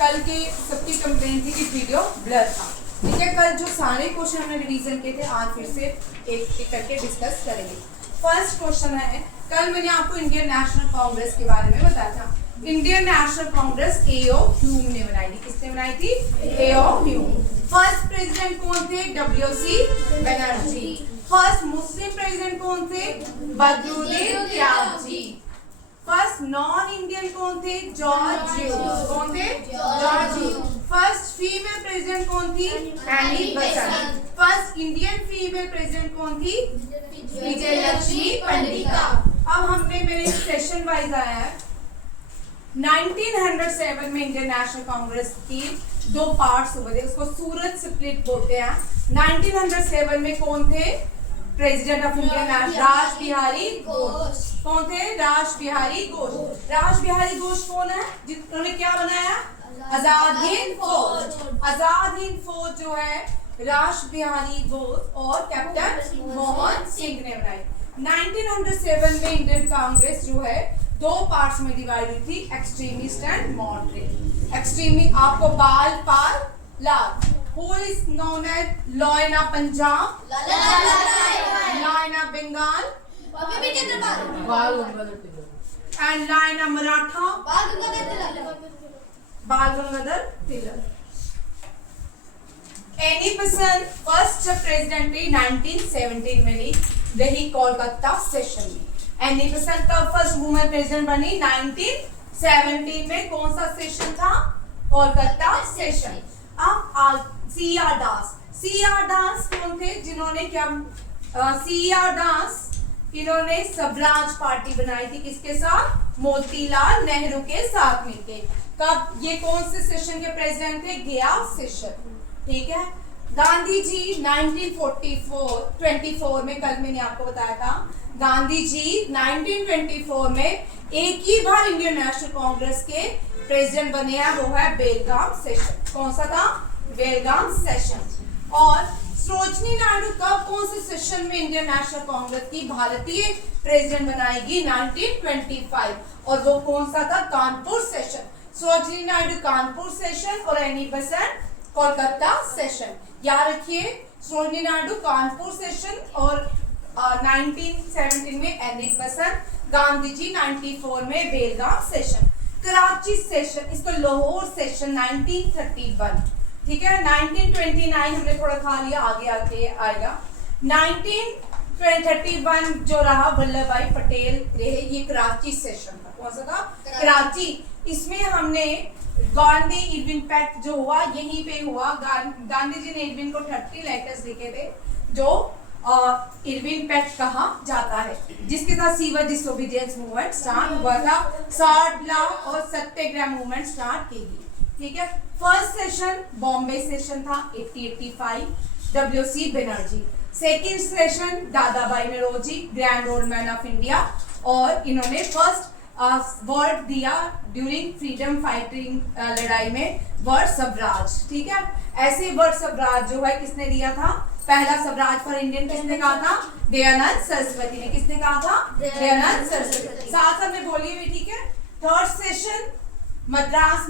कल के सबकी कंप्लेंट थी कि वीडियो ब्लर था। ठीक है, कल जो सारे क्वेश्चन हमने रिवीजन किए थे आज फिर से एक एक करके डिस्कस करेंगे। फर्स्ट क्वेश्चन है, कल मैंने आपको इंडियन नेशनल कांग्रेस के बारे में बताया था। Indian national Congress A.O.. Hume ने बनाई थी। किसने बनाई थी? ए.ओ. ह्यूम। फर्स्ट प्रेसिडेंट कौन थे? डब्ल्यू.सी. बनर्जी। फर्स्ट मुस्लिम प्रेसिडेंट कौन थे? बदरुद्दीन त्यागजी। फर्स्ट नॉन इंडियन कौन थे? George huge. कौन थे? George huge. First female president कौन थी? Annie Besant. First Indian female president कौन थी? विजयलक्ष्मी पंडिता। अब हमने मेरे सेशन वाइज आया है 1907 में इंडियन नेशनल कांग्रेस की दो पार्ट्स हुए थे, उसको सूरत स्प्लिट बोलते हैं। 1907 में कौन थे प्रेसिडेंट ऑफ इंडिया? राज बिहारी घोष। कौन थे? राज बिहारी घोष। राज बिहारी घोष कौन है? जिन्होंने क्या बनाया? आजाद हिंद फौज। आजाद हिंद फौज जो है राज बिहारी घोष और कैप्टन मोहन सिंह ने बनाई। 1907 में इंडियन कांग्रेस जो है दो पार्ट्स में डिवाइड हुई थी, एक्सट्रीमिस्ट एंड मॉडरेट। एक्सट्रीमिस्ट आपको बाल पाल लाल, who is known as Loyana Punjab, Loyana Bengal, and Loyana Maratha, Bal Gangadhar Tilak. Annie Besant first जब प्रेसिडेंट थी 1917 में रही कोलकाता सेशन में। एनी बेसेंट का फर्स्ट वुमेन प्रेसिडेंट बनी 1917 में। कौन सा सेशन था? कोलकाता सेशन। अब सी.आर. दास। सी.आर. दास कौन थे? जिन्होंने क्या सी.आर. दास इन्होंने स्वराज पार्टी बनाई थी। किसके साथ? मोतीलाल नेहरू के साथ मिलके। कब? ये कौन से सेशन के प्रेसिडेंट थे? गया सेशन। ठीक है। गांधी जी 1924 में, कल मैंने आपको बताया था, गांधी जी 1924 में एक ही बार इंडियन नेशनल कांग्रेस के प्रेसिडेंट बने हैं, वो है बेलगाम सेशन। कौन सा था? बेलगाम सेशन। और सरोजिनी नायडू कब कौन से सेशन में इंडियन नेशनल कांग्रेस की भारतीय प्रेसिडेंट बनाएगी? 1925। और वो कौन सा था? कानपुर सेशन। सरोजिनी नायडू कानपुर सेशन और एनी बेसेंट कोलकाता सेशन। याद रखिए, सरोजिनी नायडू कानपुर सेशन और 1917 में एनी बेसेंट, गांधी जी 94 में बेलगाम सेशन। कराची सेशन, इसको लाहौर सेशन 1931। ठीक है। 1929 हमने थोड़ा खा लिया, आगे आगे आएगा। 1931 जो रहा वल्लभ भाई पटेल रहे, ये कराची सेशन था। कौन सा था? कराची। इसमें हमने गांधी इरविन पैक्ट जो हुआ यहीं पे हुआ। गांधी जी ने इरविन को 30 लेटर्स लिखे थे जो इरविन पैक्ट कहा जाता है, जिसके साथ सिविल डिसोबीडियंस मूवमेंट स्टार्ट हुआ था। साडला और सत्याग्रह मूवमेंट स्टार्ट की गई। ठीक है। फर्स्ट सेशन बॉम्बे सेशन था 1885, डब्ल्यू.सी. Banerjee. Second session Dadabhai Naoroji, grand old man of India, और इन्होंने फर्स्ट वर्ड दिया ड्यूरिंग फ्रीडम फाइटिंग लड़ाई में, वर्ड स्वराज। ठीक है। ऐसे वर्ड स्वराज जो है किसने दिया था? पहला स्वराज फॉर इंडियन किसने कहा था? दयानंद सरस्वती ने। किसने कहा था? दयानंद सरस्वती। साथ में बोलिए भी। ठीक है। थर्ड सेशन मद्रास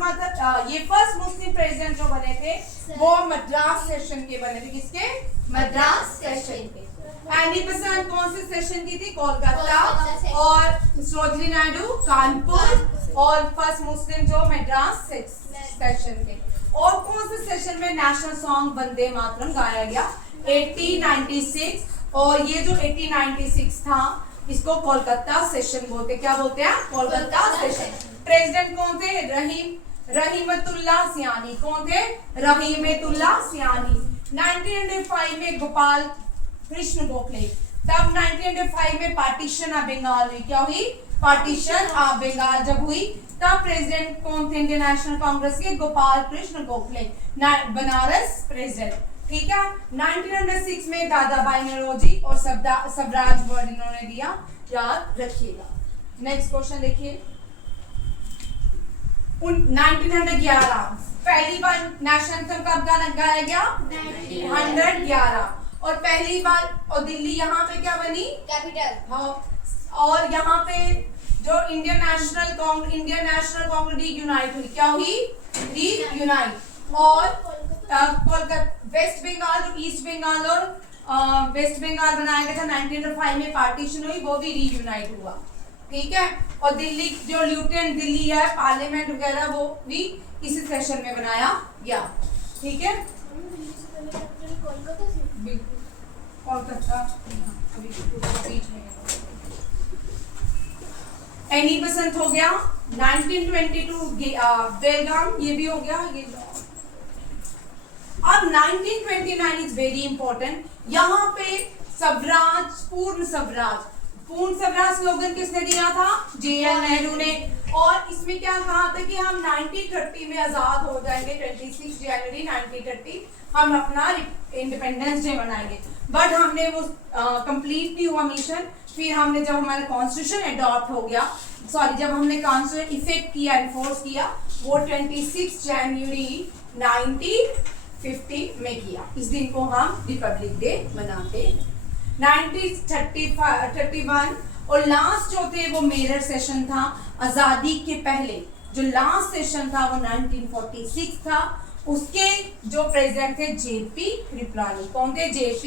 ये फर्स्ट मुस्लिम प्रेसिडेंट जो बने थे वो मद्रास सेशन के बने थे। किसके? मद्रास सेशन के। एनी बेसेंट कौन से सेशन की थी? कोलकाता। और सरोजिनी नायडू कानपुर, और फर्स्ट मुस्लिम जो मद्रास सेशन थे। और कौन से सेशन में नेशनल सॉन्ग वंदे मातरम गाया गया? 1896। और ये जो 1896 था इसको कोलकाता सेशन बोलते। क्या बोलते हैं? कोलकाता सेशन। प्रेसिडेंट कौन थे? रहीमतुल्लाह सियानी। कौन थे? रहीमतुल्लाह सियानी। 1905 में गोपाल कृष्ण गोखले। तब 1905 में पार्टीशन ऑफ बंगाल हुई। क्या हुई? पार्टीशन ऑफ बंगाल जब हुई तब प्रेसिडेंट कौन थे इंडियन नेशनल कांग्रेस के? गोपाल कृष्ण गोखले, बनारस प्रेसिडेंट। ठीक है। 1906 में दादा भाई नौरोजी और स्वराज वर्ड इन्होंने दिया, याद रखिएगा। नेक्स्ट क्वेश्चन देखिए। 1911 पहली बार नेशनल एंथम कब गाया गया? 1911। और पहली बार और दिल्ली यहाँ पे क्या बनी? कैपिटल। हाँ। और यहाँ पे जो इंडियन नेशनल कांग्रेस रीयूनाइट हुई, क्या हुई? रीयूनाइट। और कोलकाता वेस्ट बंगाल, जो ईस्ट बंगाल और वेस्ट बंगाल बनाया गया था 1905 में, पार्टीशन हुई, वो भी रीयूनाइट हुआ। ठीक है। और दिल्ली जो लेफ्टिनेंट दिल्ली है, पार्लियामेंट वगैरह, वो भी इसी सेशन में बनाया गया। ठीक है। कोलकाता अभी बीच में एनी बसंत हो गया। 1922 बेलगाम, ये भी हो गया। ये अब 1929 इज वेरी इंपॉर्टेंट। यहाँ पे स्वराज, पूर्ण स्वराज स्लोगन किसने दिया था? JL नेहरू ने। और इसमें क्या कहा था कि हम 1930 में आजाद हो जाएंगे, 26 जनवरी 1930 हम अपना इंडिपेंडेंस डे मनाएंगे। बट हमने वो कंप्लीट नहीं हुआ मिशन। फिर हमने जब हमारा कॉन्स्टिट्यूशन अडॉप्ट हो गया, जब हमने कॉन्स्टिट्यूशन इफेक्ट किया, एनफोर्स किया, वो 26 जनवरी 1950 में किया। इस दिन को हम रिपब्लिक डे मनाते हैं। 1931 और लास्ट जो थे वो मेरठ सेशन था आजादी के पहले। जो लास्ट सेशन था वो 1946 था। उसके जो प्रेसिडेंट थे JP कृपलानी। कौन थे? JP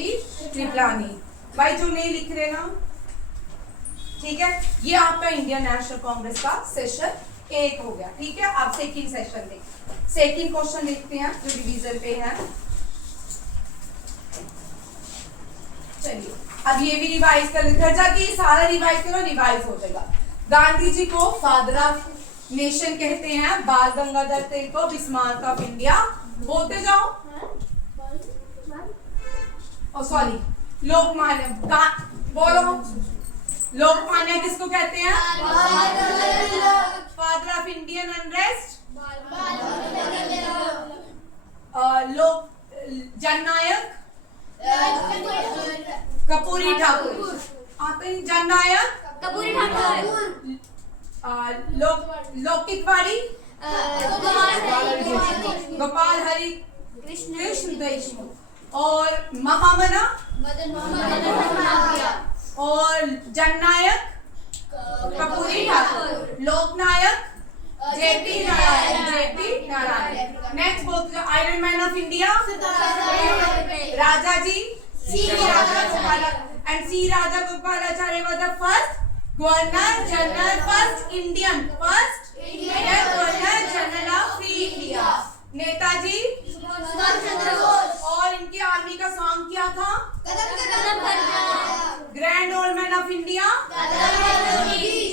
कृपलानी। भाई जो नहीं लिख रहे ना, ठीक है। ये आपका इंडियन नेशनल कांग्रेस का सेशन 1 हो गया। ठीक है। अब सेकंड सेशन देखते, सेकंड क्वेश्चन देखते हैं जो रिवीजन पे है। चलिए अब ये भी रिवाइज कर लेते हैं, जाके सारा रिवाइज करो, रिवाइज हो जाएगा। गांधी जी को फादर ऑफ नेशन कहते हैं, बाल गंगाधर तिलक को बिस्मार्क ऑफ इंडिया। बोलते जाओ। सॉरी, लोकमान्य, बोलो। लोकमान्य किसको कहते हैं? Father of Indian unrest. Jannayak Karpoori Thakur. आते हैं जननायक कर्पूरी ठाकुर। लोकितवाड़ी गोपाल हरि कृष्ण देशमुख। और महामना और जननायक कर्पूरी ठाकुर। लोकनायक JP नारायण। नेक्स्ट बोलते हैं iron man of India Raja ji C Raja Gopalachari was the first Governor General, first Indian Governor General of Free India। Netaji Subhash Chandra Bose. और इनकी आर्मी का सॉन्ग क्या था? Grand old man of India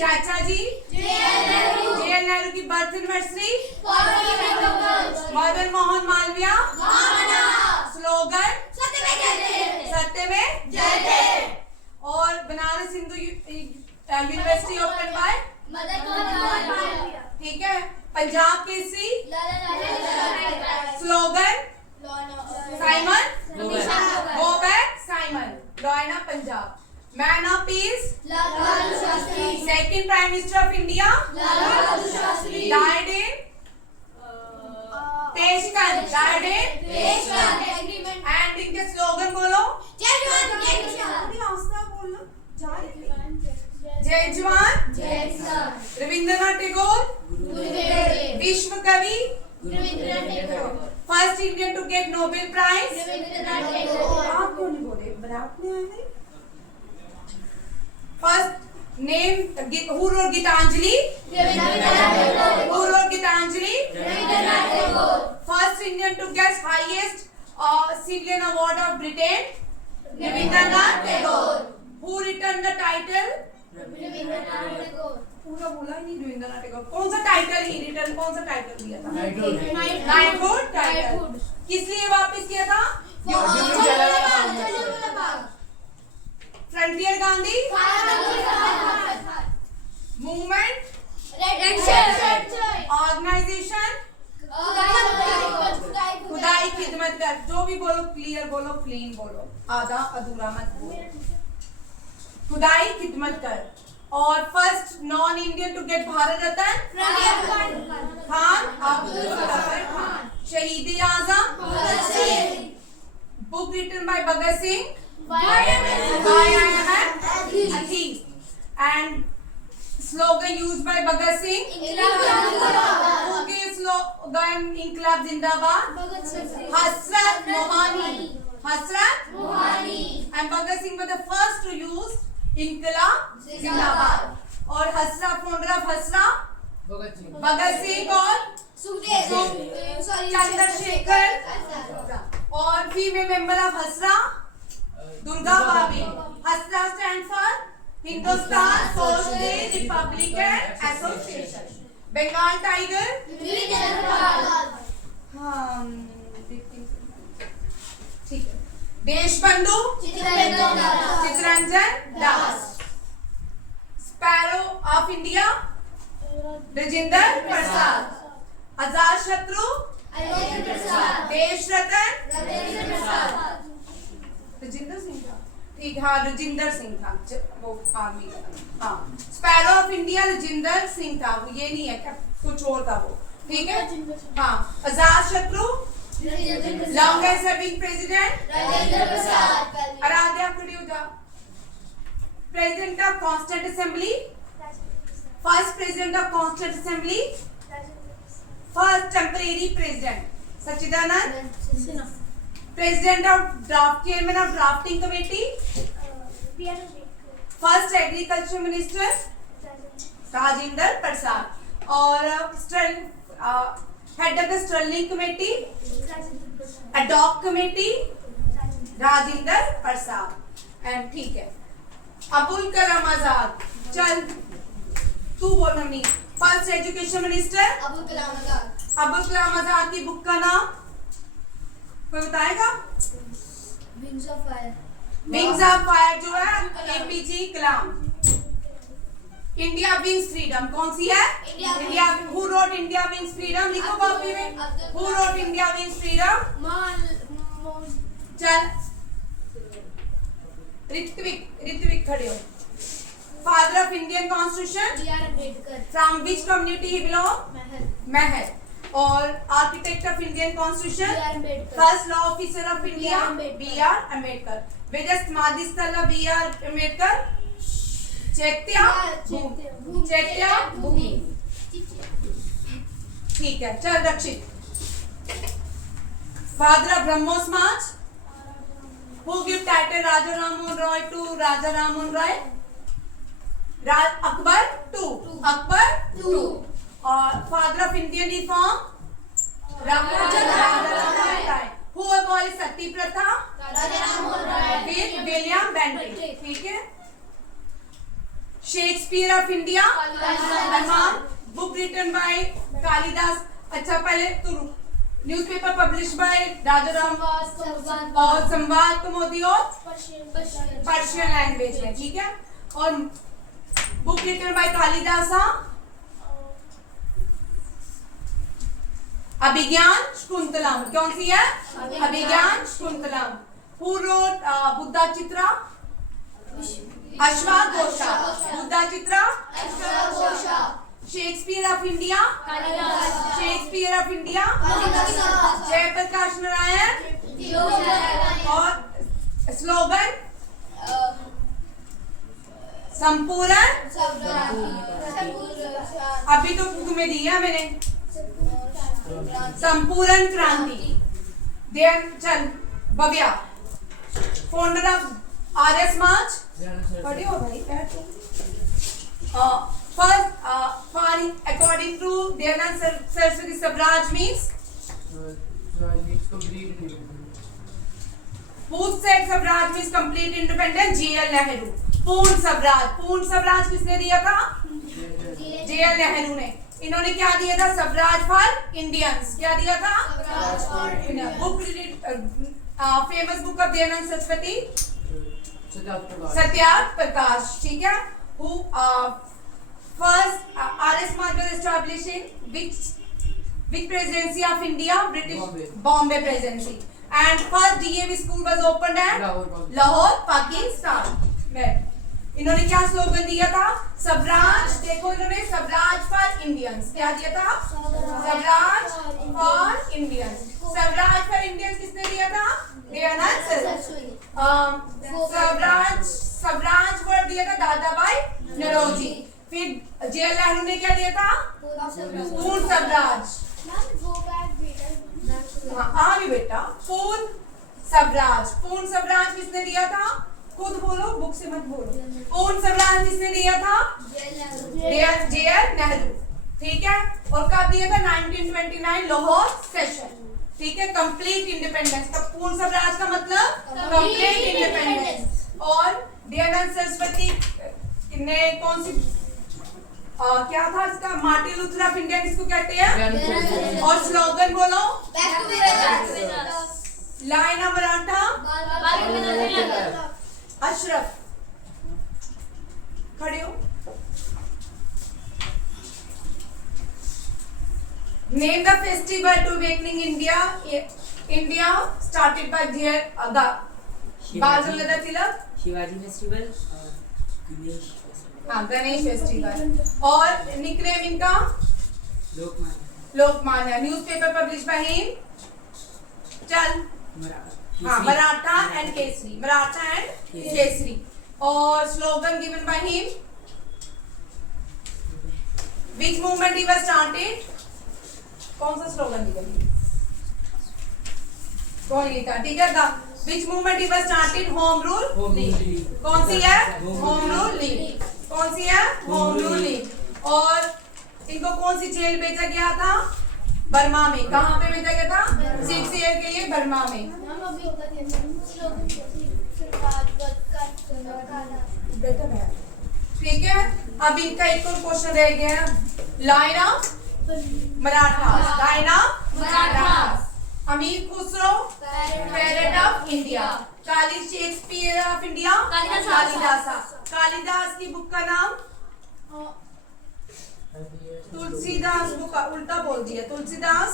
Chacha ji JL Nehru की birth anniversary Madan Mohan Malaviya. Slogan सत्य में जयते। और Banaras Hindu university open by ठीक है। Punjab Kesari slogan Simon go back Simon. Lion of Punjab. Man of peace second prime minister of India died in Tashkent. And इनके स्लोगन बोलो। जय जवान जय किसान। रविंद्रनाथ टैगोर विश्व कवि first Indian to get Nobel prize. आप क्यों नहीं बोले? बनावट में आए हैं। First name who wrote Gitanjali? Who wrote Gitanjali? First Indian to get highest civilian award of Britain? Rabindranath Tagore. Who returned the title? पूरा बोला ही नहीं। रविंद्रनाथ टैगोर। कौन सा टाइटल ही रिटर्न, कौन सा टाइटल दिया था? Knighthood title. किस लिए वापस किया था? फ्रंटियर गांधी मूवमेंट ऑर्गेनाइजेशन खुदाई खिदमत कर। जो भी बोलो क्लियर बोलो, क्लीन बोलो, आधा अधूरा मत बोलो। खुदाई खिदमत कर। और first non Indian to get Bharat Ratna Khan Abdul Ghaffar Khan. Shaheed Azam book written by Bhagat Singh Why I am an atheist। And Slogan used by Bhagat Singh. Who gave slogan Inqilab Zindabad? Hasrat Mohani. Hasrat Mohani. And Bhagat Singh was the first to use Inqilab Zindabad. और HSRA founder of HSRA Bhagat Singh और चंद्रशेखर और female member of HSRA Durga Bhabhi. HSRA stand for Hindustan socialist republican association. Bengal tiger ठीक है. Deshbandhu Chittaranjan Das. Sparrow of India Rajendra Prasad. Ajatashatru Desh रतन राजेंद्र सिंह था. ठीक. हाँ राजेंद्र सिंह था वो आर्मी का. हाँ sparrow of India Rajendra Singh था. वो ये नहीं है क्या कुछ और था वो. ठीक है. हाँ Ajatashatru longest serving president Rajendra Prasad. Aaradhya खड़ी हो जा. President of constituent assembly. First president of constituent assembly. First temporary president Sachchidanand. President of draft chairman of drafting committee. First agriculture minister Rajendra Prasad. और head of the steering committee ad hoc committee Rajendra Prasad. And ठीक है. अबुल कलाम आजाद. चल तू बोल mummy. First education minister Abul Kalam Azad. Abul Kalam Azad की book का नाम कोई बताएगा? Wings of fire. Wings of fire जो है APJ Kalam. India wins freedom कौन सी है? India. Who wrote India wins freedom? लिखो कॉपी में. Who wrote India wins freedom? चल ऋत्विक खड़े हो. Father of Indian constitution B R Ambedkar. From which community he belong? Mahar. और architect of Indian constitution first law officer of India B R Ambedkar. वेदस समाधि स्थल B R Ambedkar chaitya भूमि. ठीक है. चल रक्षित. फादर ऑफ ब्रह्मो समाज. Who give title Raja Ramohun Roy to Raja Ramohun Roy? Akbar II. Akbar II. और father of Indian reform Raja Ramohun Roy. Who abolished सती प्रथा? Raja Ramohun Roy. With William Bentinck. ठीक है. Shakespeare of India Rahman. Book written by Kalidas. अच्छा पहले तू रुक. Newspaper publish by Rajaram और संवाद कुमुदी और पर्शियन लैंग्वेज में. ठीक है. और बुक रिटन बाय कालिदास अभिज्ञान शाकुंतलम. कौन सी है? अभिज्ञान Shakuntalam. Who wrote Buddha Chitra? अश्वघोषा. Buddha Chitra अश्वघोषा. Shakespeare of India Shakespeare of India Jayaprakash Narayan. और स्लोगन संपूर्ण. अभी तो तुम्हें दिया मैंने संपूर्ण क्रांति. देन चल भव्या. Founder of Arya Samaj. पढ़े हो भाई. First, according to Dayanand Saraswati, Swaraj means? complete independence. Who said Swaraj means complete independence? J.L. Nehru. पूर्ण स्वराज. पूर्ण स्वराज किसने दिया था? J.L. नेहरू ने. इन्होंने क्या दिया था? Swaraj for Indians. क्या दिया था? Swaraj for Indians. Book famous book of Dayanand Saraswati Satyarth Prakash. ठीक है. Who first Arya Samaj was established in which presidency of India? British Bombay presidency. And first DAV school was opened at Lahore, Pakistan. इन्होंने क्या slogan दिया था? स्वराज. देखो इन्होंने स्वराज फॉर इंडियंस. क्या दिया था? Swaraj for Indians. Swaraj for Indians किसने दिया था? दयानंद सरस्वती. स्वराज वर्ड दिया था दादा भाई नौरोजी. फिर बेटा, पूर्ण स्वराज। पूर्ण स्वराज किसने दिया था? खुद बोलो, बुक से मत बोलो। पूर्ण स्वराज किसने दिया था? JR नेहरू। ठीक है, और कब दिया था? 1929 लाहौर सेशन। ठीक है, कंप्लीट इंडिपेंडेंस का पूर्ण स्वराज का मतलब कंप्लीट इंडिपेंडेंस। और दयानंद सरस्वती ने कौन सी क्या था इसका? मार्टिन लूथर ऑफ इंडिया किसको कहते हैं? और स्लोगन बोलो, लाइना मराठा अशरफ। खड़े हो। Name the festival to awakening India. India started by dear Bal Gangadhar Tilak. Shivaji festival और गणेश फेस्टिवल। हाँ, गणेश फेस्टिवल। और निकनेम इनका Lokmanya. Newspaper publish by him. चल, हाँ, मराठा एंड केसरी। मराठा एंड केसरी। और slogan given by him. Which movement he was started? कौन सा स्लोगन दिया? कौन लिखा? ठीक है, विच movement he was started? Home rule league. कौन सी है? Home rule league. कौन सी है? Home rule league. और इनको कौन सी जेल भेजा गया था? बर्मा में। कहाँ पे भेजा गया था? 6 ईयर के लिए बर्मा में। ठीक है, अब इनका एक और क्वेश्चन रह गया है। Line of Marathas. Line of Marathas. Amir Khusro parrot of India. Charlie Shakespeare of India. Kalidas. Kalidas की बुक का नाम? तुलसीदास बुक का उल्टा बोल दिया। तुलसीदास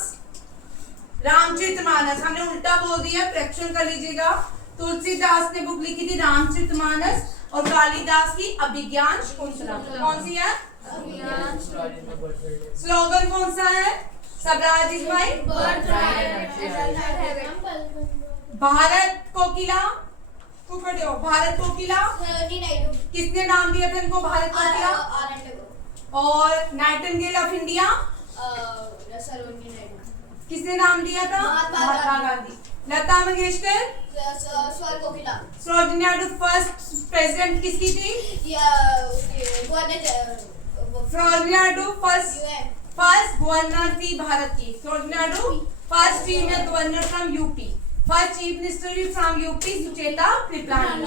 रामचरितमानस। हमने उल्टा बोल दिया, करेक्शन कर लीजिएगा। तुलसीदास ने बुक लिखी थी रामचरितमानस और कालिदास की अभिज्ञान शाकुंतलम। कौन सी है? स्लोगन कौन सा है? Swaraj is my birthright. Bharat Kokila. खूब पढ़े हो। भारत कोकिला किसने नाम दिया था इनको? भारत कोकिला। और नाइटिंगेल ऑफ इंडिया किसने नाम दिया था? महात्मा गांधी। लता मंगेशकर सरोजिनी नायडू फर्स्ट प्रेसिडेंट किसकी थी? सरोजिनी नायडू फर्स्ट गवर्नर थी भारत की। Sarojini Naidu first female governor from UP. First chief minister from UP Sucheta Kriplani.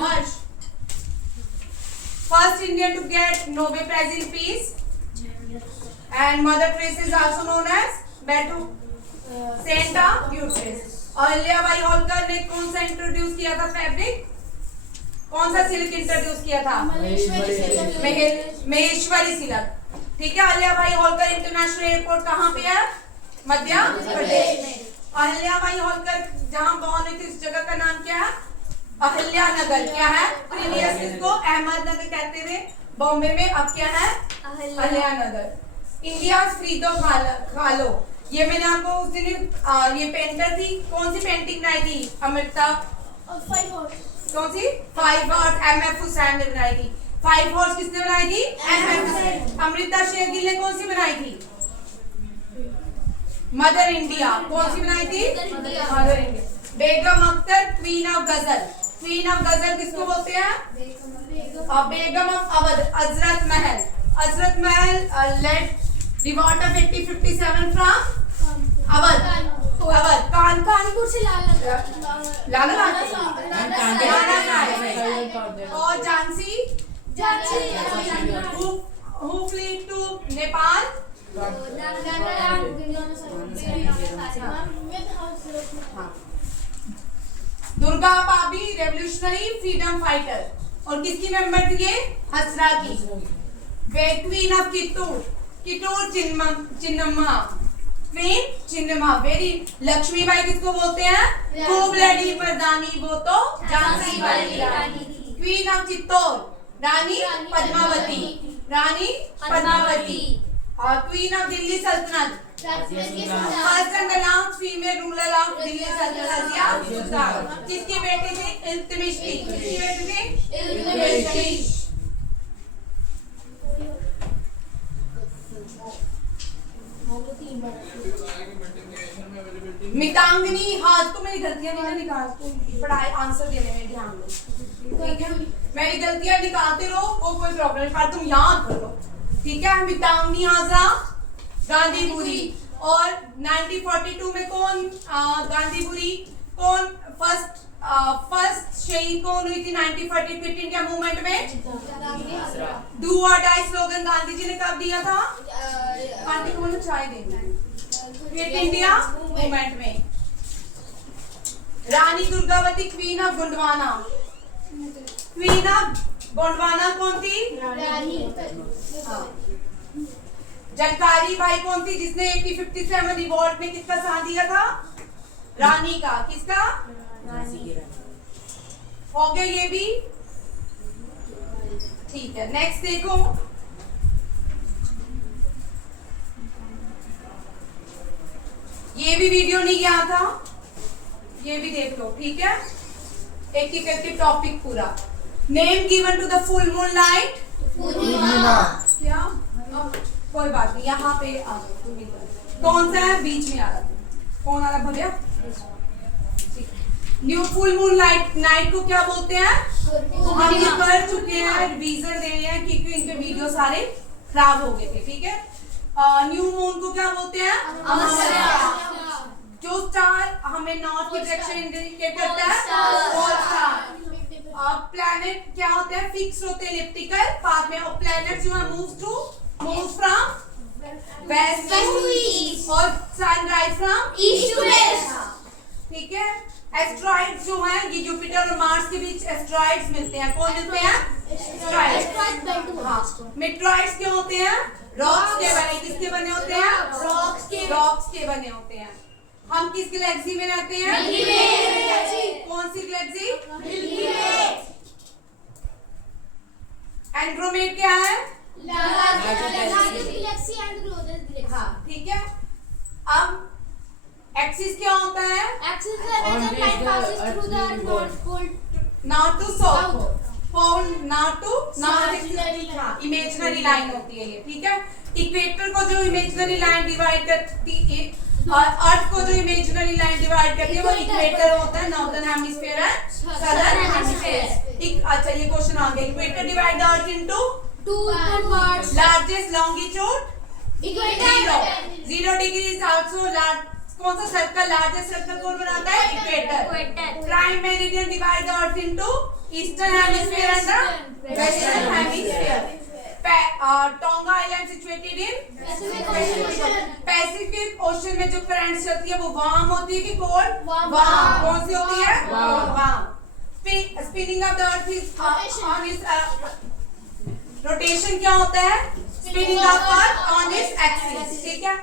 First Indian to get Nobel prize in peace. And Mother Teresa is also known as Saint of Uterus. Ahilyabai Holkar ने कौन सा introduce किया था fabric? कौन सा silk introduce किया था? Maheshwari silk. ठीक है, अहिल्याबाई होलकर इंटरनेशनल एयरपोर्ट कहाँ पे है? मध्य प्रदेश में। अहिल्याबाई होलकर जहाँ बॉर्न हुई थी उस जगह का नाम क्या है? अहिल्यानगर। क्या है? प्रीवियस इसको अहमदनगर कहते थे बॉम्बे में, अब क्या है? अहिल्यानगर। इंडिया फ्रीडो खालो। ये मैंने आपको उस दिन ये पेंटर थी, कौन सी पेंटिंग बनाई थी? अमृता कौन सी? 5 हॉर्स MF हुसैन ने बनाई थी। 5 हॉर्स किसने बनाई थी? MF हुसैन। अमृता शेरगिल ने कौन सी बनाई थी? Mother India. कौन सी बनाई थी? Mother India. Begum Akhtar queen of ghazal. Queen of ghazal किसको बोलते हैं? Begum of Awadh. Hazrat Mahal. Hazrat Mahal led revolt of 1857 from Awadh. Kanpur से लाला और Jhansi who fled to Nepal? Durga Bhabhi revolutionary freedom fighter. और किसकी मेंबर थी ये? हसरा की। Queen of Chittoor. Kittur Chennamma. Queen Chennamma. Very. Lakshmibai किसको बोलते हैं? खूब लड़ी मर्दानी वो तो झांसी वाली रानी। क्वीन ऑफ चित्तौर रानी पद्मावती। रानी पद्मावती। और क्वीन ऑफ दिल्ली सल्तनत? First and the last female ruler of Delhi सल्तनत। किसकी बेटी थी? इल्तुतमिश की। किसकी बेटी थी? इल्तुतमिश। मितांगनी, हाँ तो मेरी गलतियां नहीं ना निकालती, पढ़ाई आंसर देने में ध्यान दो, ठीक है? मेरी गलतियां निकालते रहो, वो कोई प्रॉब्लम नहीं, पर तुम याद कर लो, ठीक है? मितांगनी हाजरा गांधीपुरी। और 1942 में कौन गांधीपुरी, कौन फर्स्ट शहीद कौन हुई थी 1942 क्विट इंडिया मूवमेंट में? डू और डाई स्लोगन गांधी जी ने कब दिया था? आंटी को बोलो चाय देना है। क्विट इंडिया मूवमेंट में। Rani Durgavati queen of Gondwana, queen of Gondwana कौन थी? हाँ। झलकारी बाई कौन थी जिसने 1857 रिवॉल्ट में किसका साथ दिया था? रानी का। किसका? हो गया ये भी, ठीक है। नेक्स्ट देखो, ये भी वीडियो नहीं गया था, ये भी देख लो, ठीक है? एक एक करके टॉपिक पूरा। Name given to the full moon light, क्या? कोई बात नहीं, यहाँ पे आ जाओ तुम इधर। कौन सा है? बीच में आ रहा, कौन आ रहा भैया? न्यू फुल मून नाइट को क्या बोलते हैं? हम ये कर चुके हैं, रिवीजन दे रहे हैं क्योंकि इनके वीडियो सारे खराब हो गए थे, ठीक है? न्यू मून को क्या बोलते हैं? जो स्टार हमें नॉर्थ की डायरेक्शन इंडिकेट करता है, पोल स्टार। प्लैनेट क्या होते हैं? फिक्स होते हैं इलिप्टिकल पाथ में, और प्लैनेट जो है move from west to east और sunrise from east to west, ठीक है? एस्ट्रॉइड्स जो है ये जुपिटर और मार्स के बीच एस्ट्रॉइड्स मिलते हैं। कौन मिलते हैं? एस्ट्रॉइड्स। हाँ। मेट्रॉइड्स क्या होते हैं? रॉक्स के बने। किसके बने होते हैं? रॉक्स के बने होते हैं। हम किस गैलेक्सी में रहते हैं? कौन सी गैलेक्सी? एंड्रोमेड क्या है? हाँ, ठीक है। अब एक्सिस क्या होता है? Not to south pole, not to north axis. हाँ, इमेजिनरी लाइन होती है ये, ठीक है? इक्वेटर को जो इमेजिनरी लाइन डिवाइड करती है और अर्थ को जो इमेजिनरी लाइन डिवाइड करती है वो इक्वेटर होता है, नॉर्दर्न हेमिस्फीयर है, सदर्न हेमिस्फीयर। अच्छा ये क्वेश्चन आ गया, equator divide the earth into two parts. Largest longitude Equator. 0 degree is also large. कौन सा सर्कल लार्जेस्ट सर्कल कौन बनाता है? Equator. Prime meridian divide the earth into eastern hemisphere and the western hemisphere. Tonga island situated in Pacific ocean में जो current चलती है वो वार्म होती है कि कोल्ड? वार्म। कौन सी होती है? Warm. Spinning of the earth is on is rotation क्या होता है? Spinning of earth on its axis, ठीक है?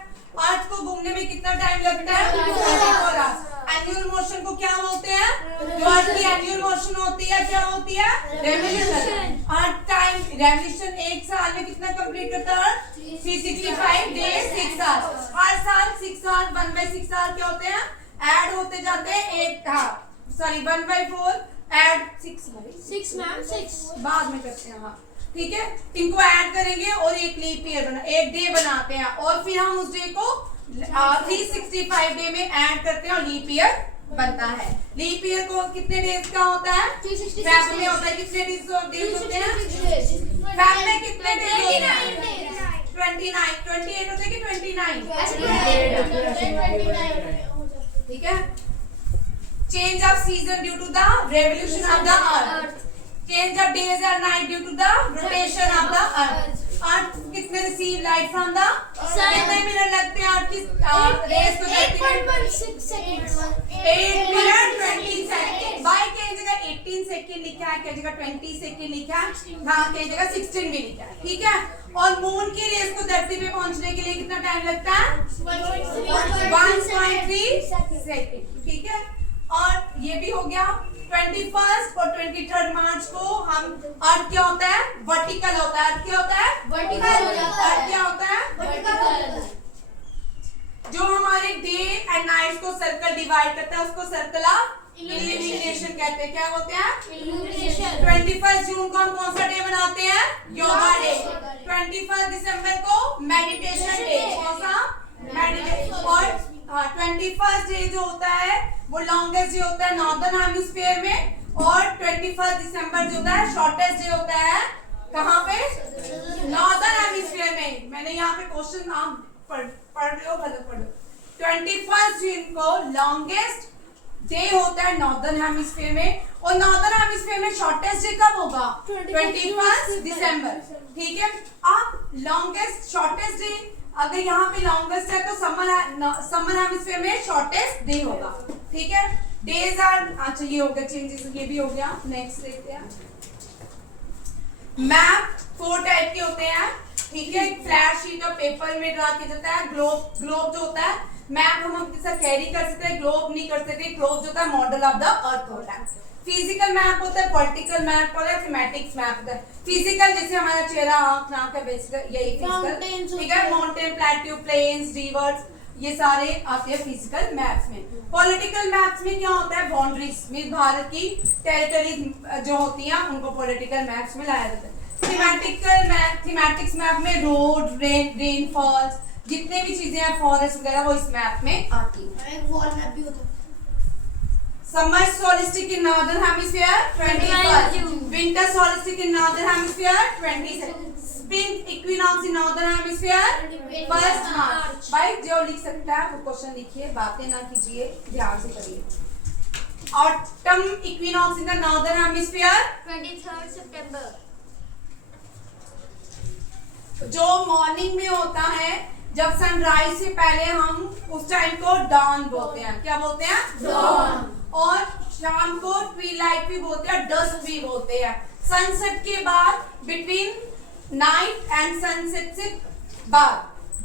अर्थ को घूमने में कितना टाइम लगता है? 24 आवर्स। एनुअल मोशन को क्या बोलते हैं? जो अर्थ की एनुअल मोशन होती है क्या होती है? रेवोल्यूशन। अर्थ टाइम रेवोल्यूशन एक साल में कितना कंप्लीट करता है? 365 डेज 6 आवर्स। हर साल 6 आवर्स 1/6 आवर्स क्या होते हैं? ऐड होते जाते हैं। 1/4 ऐड 6 बाद में करते हैं, हाँ, ठीक है? इनको ऐड करेंगे और एक लीप ईयर एक डे बनाते हैं और फिर हम उस डे को 365 डे में ऐड करते हैं और लीप ईयर बनता है। लीप ईयर को कितने डेज का होता है? 366 में होता है। कितने डेज होते हैं? फैब में कितने डेज होते हैं? 29 28 होते हैं कि 29? ठीक है? Change of season due to the revolution of the earth. Change of days or night due to the rotation of the earth. Earth कितने receive light from the sun? कितने मिनट लगते हैं अर्थ की रेस को? 8.16 seconds. 8 minute 20 second. बाई के जगह 18 second लिखा है, के जगह 20 सेकंड लिखा है, हाँ के जगह 16 भी लिखा है, ठीक है? और मून की रेस को धरती पे पहुंचने के लिए कितना टाइम लगता है? 1.3 सेकंड, ठीक है? और ये भी हो गया। 21 और 23 मार्च को हम अर्थ क्या होता है? वर्टिकल होता है। अर्थ क्या होता है? वर्टिकल। अर्थ क्या होता है? वर्टिकल। जो हमारे डे एंड नाइट को सर्कल डिवाइड करता है उसको सर्कल ऑफ इल्यूमिनेशन कहते हैं। क्या बोलते हैं? Illumination. 21 जून को हम कौन सा डे मनाते हैं? योगा डे। 21 दिसंबर को मेडिटेशन डे। कौन सा? मेडिटेशन। और 21st डे जो होता है वो लॉन्गेस्ट डे होता है नॉर्दर्न हेमिस्फीयर में, और 21 दिसंबर जो होता है शॉर्टेस्ट डे होता है कहाँ पे? नॉर्दर्न हेमिस्फीयर में। मैंने यहाँ पे क्वेश्चन आप पढ़ रहे हो, गलत पढ़ रहे हो। 21 जून को लॉन्गेस्ट डे होता है नॉर्दर्न हेमिस्फीयर में, और नॉर्दर्न हेमिस्फीयर में शॉर्टेस्ट डे कब होगा? 21 दिसंबर। ठीक है, अब लॉन्गेस्ट शॉर्टेस्ट डे अगर यहाँ पे लॉन्गेस्ट है तो समर हेमिस्फीयर में शॉर्टेस्ट डे होगा। ठीक है, डेज आर, अच्छा ये हो गया चेंजेस, ये भी हो गया। नेक्स्ट देखते हैं। मैप 4 टाइप के होते हैं। ठीक है, एक फ्लैट शीट ऑफ पेपर में ड्रा किया जाता है। ग्लोब जो होता है, मैप हम अपने साथ कैरी कर सकते हैं, ग्लोब नहीं कर सकते। ग्लोब जो होता है मॉडल ऑफ द अर्थ होता है। फिजिकल मैप होता है, पॉलिटिकल मैप होता है, थीमेटिक्स मैप होता है। फिजिकल जैसे हमारा चेहरा, आंख, नाक है, बेसिकल यही फिजिकल। ठीक है, माउंटेन, प्लेट्यू, प्लेन्स, रिवर्स, ये सारे आते हैं फिजिकल मैप्स में। पॉलिटिकल मैप्स में क्या होता है? बाउंड्रीज में भारत की टेरिटरीज जो होती हैं उनको पॉलिटिकल मैप्स में लाया जाता है। थीमेटिक्स मैप में रोड, रेनफॉल्स, जितने भी चीजें हैं, फॉरेस्ट वगैरह, वो इस मैप में आती है। वॉल मैप भी होता है। Summer solstice in northern hemisphere 21st. Winter solstice in northern hemisphere 22nd. Spring equinox in northern hemisphere 1st March. भाई जो लिख सकता है वो क्वेश्चन लिखिए, बातें ना कीजिए, ध्यान से करिए। Autumn equinox in the northern hemisphere 23rd September. जो मॉर्निंग में होता है, जब सनराइज से पहले हम उस टाइम को डॉन बोलते हैं। क्या बोलते हैं? डॉन। और शाम को ट्विलाइट भी बोलते हैं, डस्क भी बोलते हैं। सनसेट के बाद, बिटवीन नाइट एंड सनसेट से बाद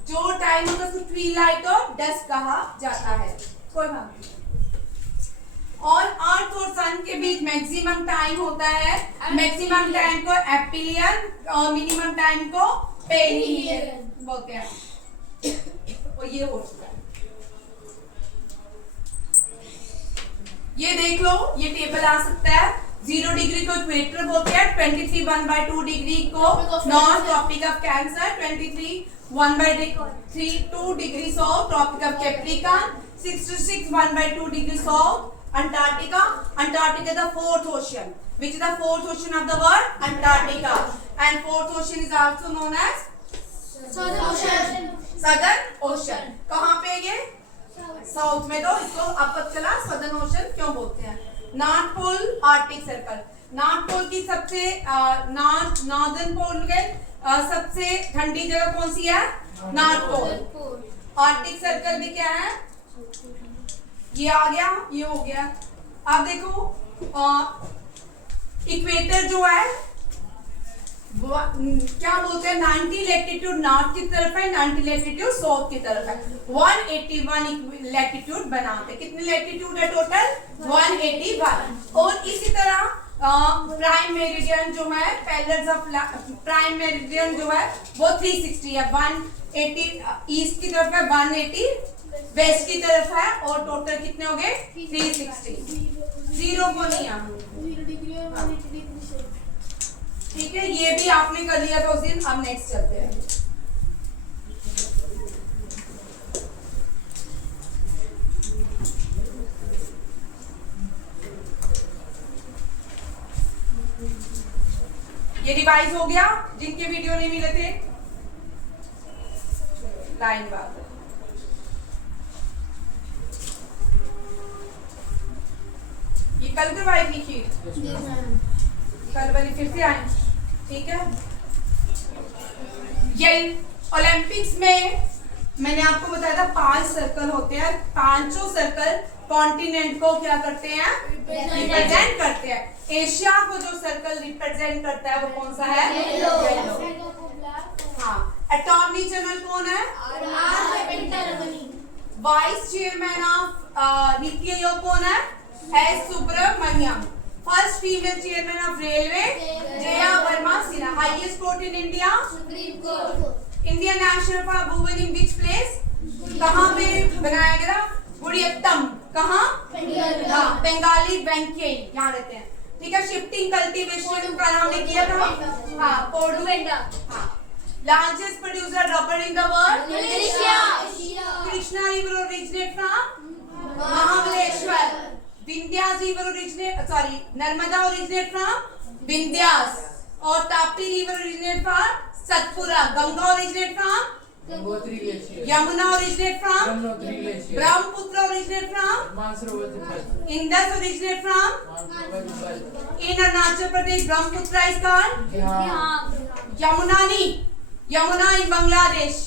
जो टाइम होता है उसको ट्विलाइट और डस्क कहा जाता है। कोई बात नहीं। और अर्थ और सन के बीच मैक्सिमम टाइम होता है, मैक्सिमम टाइम को एपिलियन और मिनिमम टाइम को पेरिलियन बोलते हैं। और ये हो चुका है, ये देख लो, ये टेबल आ सकता है। 0 डिग्री को इक्वेटर बोलते हैं, 23 1/2 डिग्री को north tropic of cancer, 23 1/3 2 degree south tropic of capricorn, 66 1/2 degree south Antarctica. Antarctica the fourth ocean, which is the fourth ocean of the world, Antarctica, and fourth ocean is also known as Southern Ocean. Southern Ocean। कहाँ पे ये? South में, तो इसको अब पता चला southern ocean क्यों बोलते हैं। North pole, Arctic circle. North pole की सबसे नॉर्दर्न पोल के सबसे ठंडी जगह कौन सी है? North pole. आर्कटिक सर्कल भी क्या है? ये आ गया, ये हो गया। अब देखो इक्वेटर जो है क्या बोलते हैं? 90 लैटिट्यूड नॉर्थ की तरफ है, 90 लैटिट्यूड साउथ की तरफ है। 181 लैटिट्यूड बनाते हैं। कितने लैटिट्यूड है टोटल? 181। और इसी तरह प्राइम मेरिडियन जो है, पैरेलल्स ऑफ प्राइम मेरिडियन जो है वो 360 है। 180 ईस्ट की तरफ है, 180 वेस्ट की तरफ है, और टोटल कितने हो गए? 360। 0 को नहीं आना। ठीक है, ये भी आपने कर लिया था उस दिन। अब नेक्स्ट चलते हैं। ये रिवाइज हो गया जिनके वीडियो नहीं मिले थे। लाइन बात, ये कल करवाई थी शीट, कल वाली फिर से आई। ठीक है, ये ओलंपिक्स में मैंने आपको बताया था 5 सर्कल होते हैं। 5 सर्कल कॉन्टिनेंट को क्या करते हैं? रिप्रेजेंट करते हैं। एशिया को जो सर्कल रिप्रेजेंट करता है वो कौन सा है? येलो। हाँ, अटॉर्नी जनरल कौन है? वाइस चेयरमैन ऑफ नीति आयोग कौन है? S Subrahmanyam. First female chairman of railway Jaya Verma Sinha. Highest court in India? Supreme Court. Indian national park Bhuvan in which place? कहाँ पे बनाया गया? गुड़ियत्तम। कहाँ? हाँ, बंगाली वेंकई, यहाँ रहते हैं। ठीक है, शिफ्टिंग कल्टीवेशन का नाम ने किया था। हाँ, पोर्टुगेंडा। हाँ, Largest producer rubber in the world. Malaysia. Krishna river originate from Mahabaleshwar. Vindhyas river Narmada originate from Vindhyas. और Tapti river originate from Satpura. Ganga originate from Gangotri Glacier. Yamuna originate from Yamunotri Glacier. Brahmaputra originate from Mansarovar Tibet. Indus originate from Mansarovar Tibet. in Arunachal Pradesh. Brahmaputra is called Bihar. Yamuna in Bangladesh.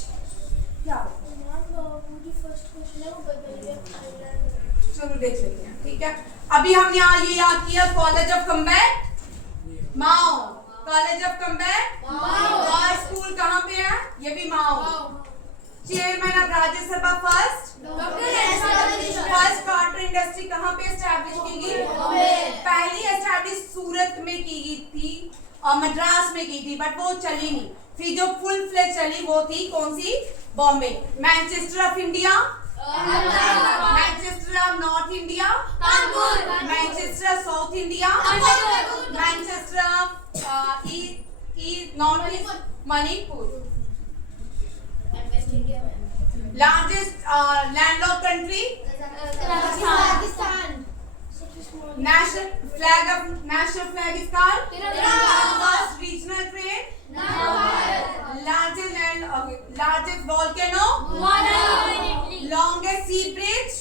चलो देख लेते हैं, ठीक है। अभी हमने यहाँ ये याद किया college of combat Mhow. College of combat और स्कूल कहाँ पे है? ये भी Mhow. Chairman of Rajya Sabha first water industry कहाँ पे एस्टैब्लिश की गई? पहली एस्टैब्लिश सूरत में की गई थी और मद्रास में की थी, बट वो चली नहीं। फिर जो फुल फ्लेज चली वो थी कौन सी? Bombay. Manchester of India, Manchester of north India, Manchester of south India, Manchester of east north east Manipur. Largest landlocked country, national flag is called first regional train, largest volcano, longest sea bridge,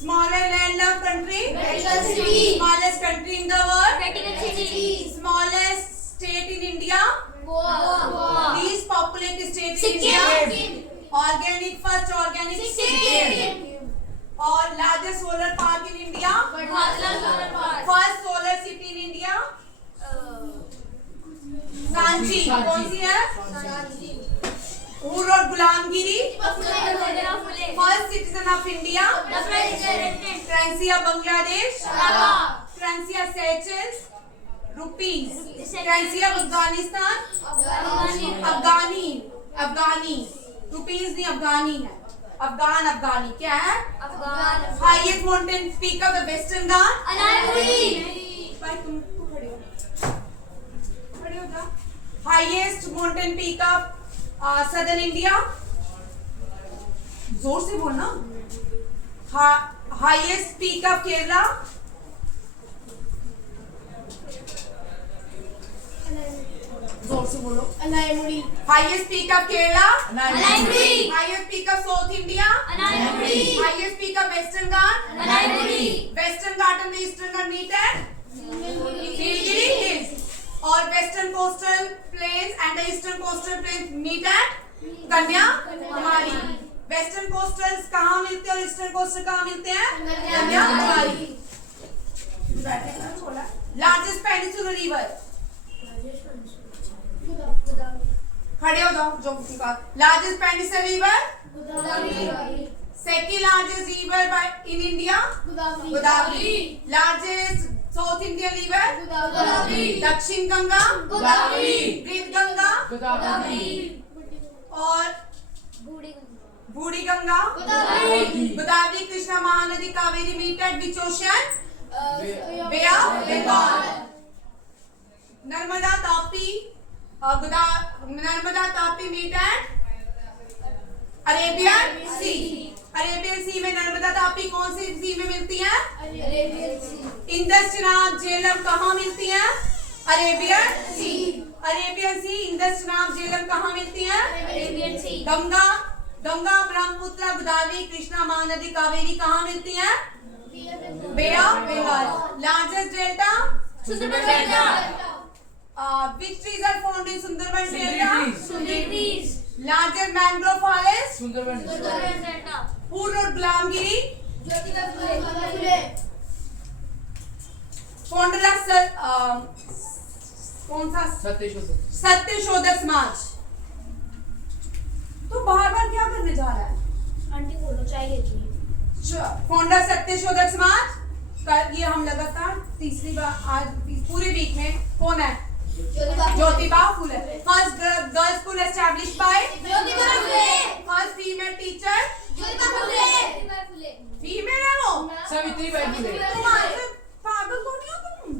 smallest landlocked country, smallest country in the world, smallest state in India, least populated state in India, organic first organic state, और largest solar park in India, first solar city in India, Sanchi. कौन सी है? Who wrote Gulamgiri, first citizen of India, currency of Bangladesh, currency of Seychelles, rupees, currency of Afghanistan, afghani, rupees नहीं अफगानी है। अफगानी क्या है? Highest mountain peak of the western Ghat, भाई तुम खड़े हो जा। Highest mountain peak of southern India, जोर से बोलना। हाईएस्ट पीक ऑफ केरला, जोर से बोलो। Highest peak of Kerala, highest peak of south India, highest peak of western Ghat, western Ghat and eastern Ghat meet at Nilgiri hills, और western coastal plains and the eastern coastal plains meet at Kanyakumari. Western coastals कहाँ मिलते हैं और eastern coastal कहाँ मिलते हैं? Kanyakumari. Largest peninsular river, खड़े हो जाओ जो का। Largest peninsular river, second largest river by in India Godavari, largest south Indian river Dakshin Ganga, Vriddh Ganga और Budhi Ganga, Godavari, Krishna, Mahanadi, Kaveri meet at which ocean? Bay of Bengal. Narmada Tapti meet at Arabian sea. Arabian sea में नर्मदा ताप्ती कौन सी सी में मिलती है? इंडस चिनाब झेलम कहाँ मिलती है? Arabian sea. अरेबियन सी, इंडस चिनाब झेलम कहाँ मिलती है? गंगा, ब्रह्मपुत्र, गोदावरी, कृष्णा, महानदी, कावेरी कहाँ मिलती है? Bay of Bengal. Largest delta Sundarban delta. Which trees are found in Sundarban Delta? Sundari trees. Largest mangrove forest? Sundarban Delta. Who wrote Gulamgiri? Jyotirao Phule. Founder of कौन सा? सत्यशोधक समाज। तो बार-बार क्या करने जा रहा है? आंटी बोलो चाहिए जी। फाउंडर सत्यशोधक समाज। ये हम लगातार तीसरी बार आज पूरे वीक में कौन है? Jyotiba Phule. First girls school established by Jyotiba Phule. First female teacher Jyotiba Phule. Female है वो? सावित्रीबाई फुले। तुम्हारे पागल तो नहीं हो तुम?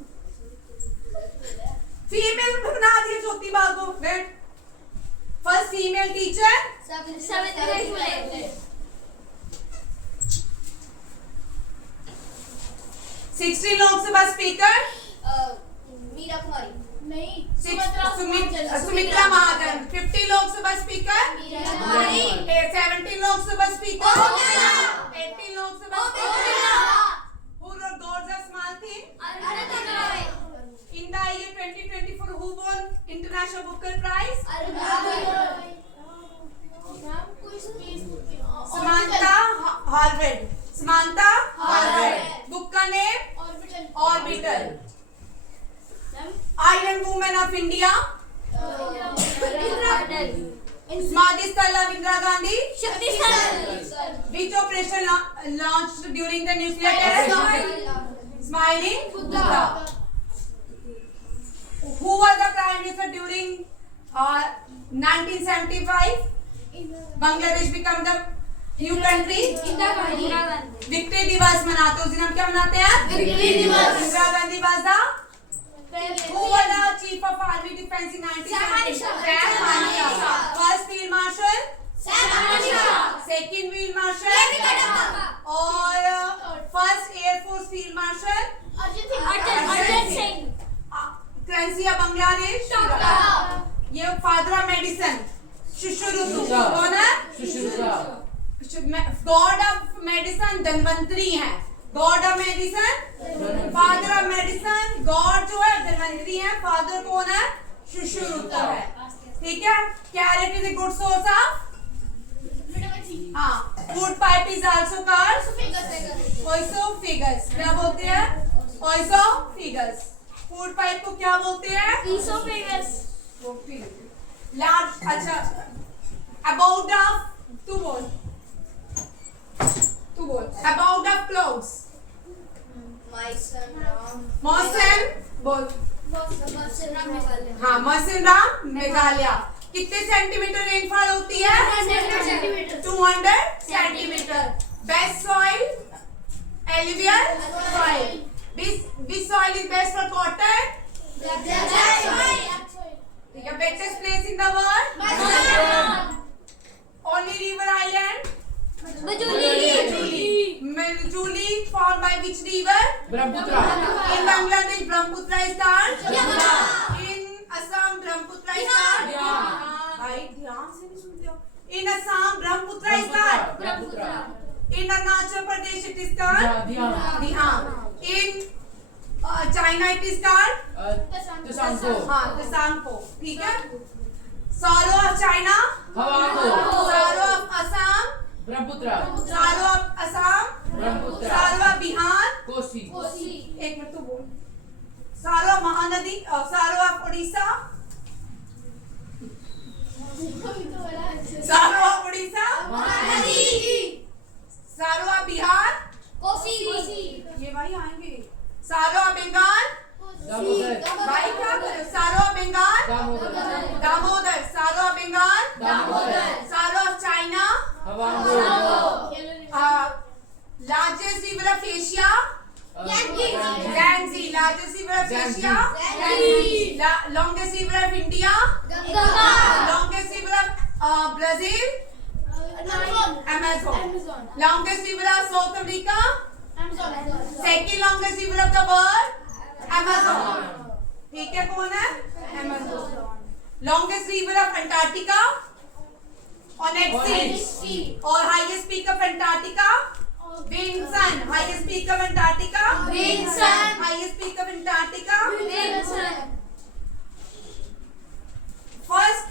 फीमेल बना दिया ज्योति मुक्ति बाबू wait first female teacher Savitribai Phule 16 Lok Sabha speaker Meera Kumari नहीं Sumitra Mahajan 50 Lok Sabha speaker Meera Kumari 17 Lok Sabha speaker 18 Lok Sabha speaker who wrote God's a small thing in the year 2024 who won International Booker Prize Samantha Harvard book का name Orbital Iron Woman of India Smarty Stella Indira Gandhi which operation launched during the nuclear test Smiling Buddha who was the prime minister during 1975 Bangladesh become the new country Victory दिवस मनाते उस दिन हम क्या मनाते हैं Indira Gandhi was the who was the chief of army defense in 1970 first field marshal second field marshal और first air force field marshal क्रांसिया Bangladesh ये फादर ऑफ मेडिसिन शुश्रुतु कौन है गॉड ऑफ मेडिसिन धन्वंतरी है God of medicine father of medicine God जो है धन्वंतरी है father कौन है शुश्रुतु है ठीक है carrot is a good source of हाँ food pipe is also called oesophagus क्या बोलते हैं ओइसोफेगस फूड पाइप को क्या बोलते हैं ईसोफेगस लार्ज अच्छा अबाउट ऑफ तू बोल अबाउट ऑफ क्लाउड्स मौसम बोल हाँ मौसम मेघालय कितने सेंटीमीटर रेनफॉल होती है 200 centimetre best soil alluvial soil which soil is best for cotton the wettest place in the world only river island Majuli formed by which river Brahmaputra in Bangladesh Brahmaputra is called in Assam Brahmaputra is called भाई ध्यान से नहीं सुनते हो in Assam Brahmaputra is called Brahmaputra in Arunachal Pradesh it is called Dihang in China it is called Tsanpo हाँ Tsanpo ठीक है Sorrow of China Hawako Sorrow of Assam Brahmaputra Sorrow of Assam Brahmaputra Sorrow of Bihar Kosi एक minute तो बोल Sorrow of Mahanadi Sorrow of Odisha Sorrow of Odisha Sorrow of Bihar ये भाई आएंगे Sorrow of Bengal भाई क्या करो Sorrow of Bengal Damodar Sorrow of Bengal Sorrow of China largest river of Asia Yangtze largest river of Asia longest river of India longest river of Brazil Amazon longest river of South America second longest river of the world Amazon ठीक है कौन है Amazon longest river of Antarctica Onexi और highest peak of Antarctica Vinson highest peak of Antarctica Vinson highest peak of Antarctica first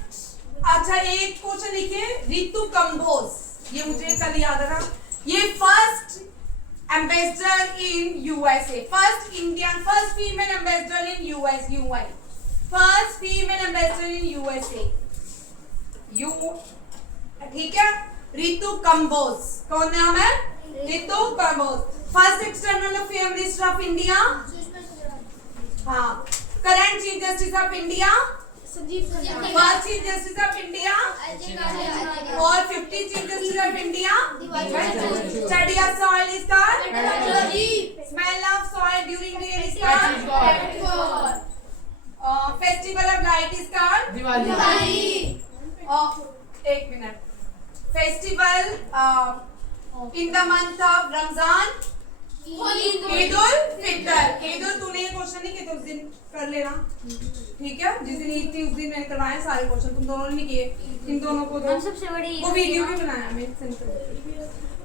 अच्छा एक question लिखे रितु कंबोज ये मुझे कल याद रहा ये first ambassador in USA first Indian first female ambassador in US UI first female ambassador in USA U ठीक है रितु कंबोज कौन नाम है Ritu Kamboj first external affair minister of India हाँ current chief justice of India first chief justice of India और 50 chief justice of India study of soil is called smell of soil during rain is called festival of light is called Diwali. एक मिनट. Festival in the month of Ramzan Eid ul Fitr. Eid ul तूने ये question नहीं किए थे उस दिन, कर लेना ठीक है. जिस दिन ईद थी उस दिन मैंने करवाए सारे क्वेश्चन, तुम दोनों ने नहीं किए. इन दोनों को दो. सबसे बड़ी वो वीडियो भी बनाया मैं सेंड कर दूंगी.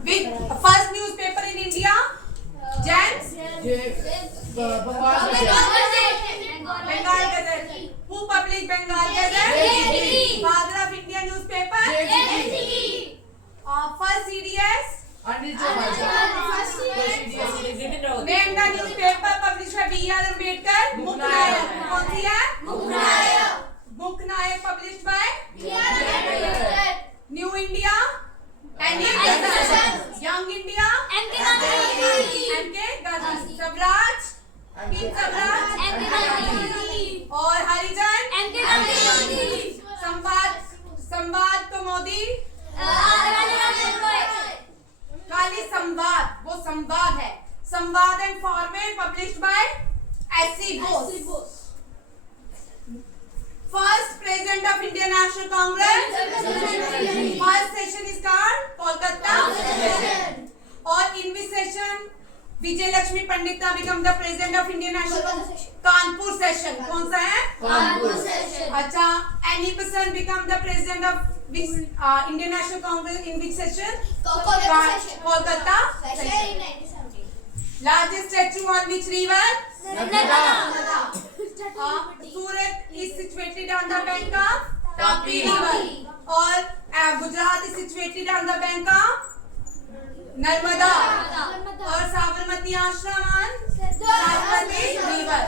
With first newspaper in India James Bengal Gazette. Who published Bengal Gazette? Father of Indian newspaper. First CDS. Anil Chauhan. Name the newspaper published by B.R. Ambedkar. Muknayak. कौन सी है? Muknayak published by New India. Young India. M.K. Gandhi. Savraj. और हरिजन. संवाद तो मोदी. खाली संवाद, वो संवाद है. संवाद and format published by S.C. Bose. First president of Indian national Congress. First session is called Kolkata. और इन विच session Vijay Lakshmi Pandita become the president of Indian national Kanpur session. कौन सा है? कानपुर सेशन. अच्छा. Any person become the president of Indian national Congress in which session? Kolkata session. Largest statue on which river? Surat is situated on the bank of Tapi river. और Gujarat is situated on the bank of Narmada. और साबरमती आश्रम on Sabarmati river.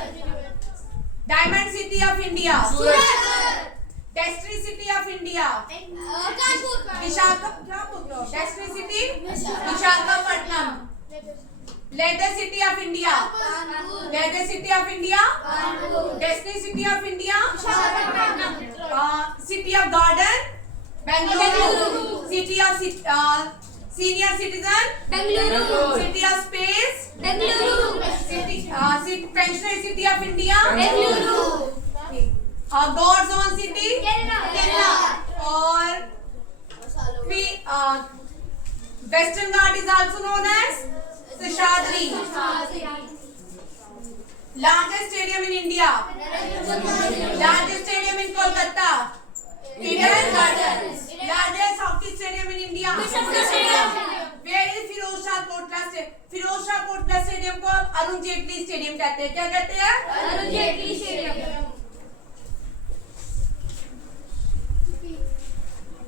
Diamond city of India. Destiny city of India. Vishakha क्या बोल रहे हो? Destiny city Visakhapatnam. Leather city of India. Leather city of India. Destiny city of India. City of garden. Bengaluru. City of senior citizen. Bengaluru. City of space. Bengaluru. City pensionary city of India. Bengaluru. God's own city. Kerala. और Western Ghat is also known as Seshadri. Largest stadium in India. Largest stadium in Kolkata. Eden Gardens. Largest hockey stadium in India. Where is Firozshah Kotla Stadium? Firozshah Kotla Stadium को अब Arun Jaitley stadium कहते हैं. क्या कहते हैं? Arun Jaitley stadium.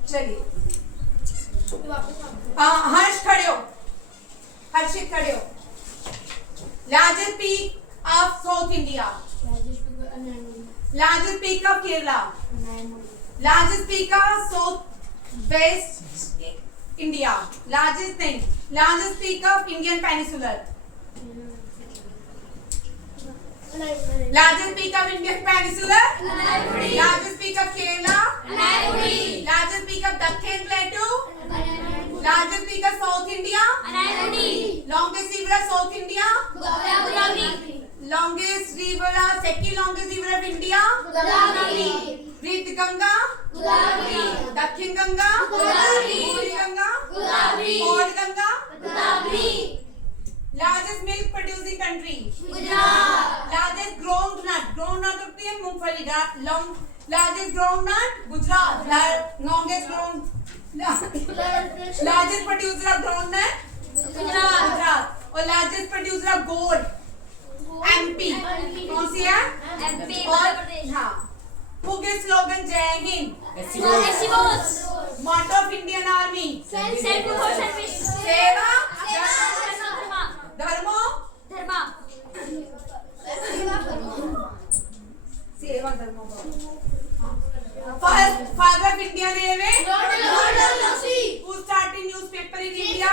चलिए. हर्ष खड़े हो. हर्षित खड़े हो. Largest peak of south India. Largest peak of Kerala. Largest peak of south west India. Largest नहीं. Largest peak of Indian peninsular. Largest peak of Indian Peninsula. Largest peak of Kerala. Largest peak of Dakhin Plateau. Largest peak of South India. Longest river of South India. Longest river of second longest river of India. Rit Ganga. Dakhin Ganga. Puri Ganga. Port Ganga. Largest milk producing country. Largest groundnut. Groundnut होती है मूंगफली. Largest groundnut Gujarat. Largest producer of groundnut Gujarat. और largest producer of gold MP. कौन सी है? MP. और हाँ. Who gives slogan जय Hind? Motto of Indian Army. सेवा धर्मो सेवा धर्मो. Father of Indian Navy. Who started newspaper in India?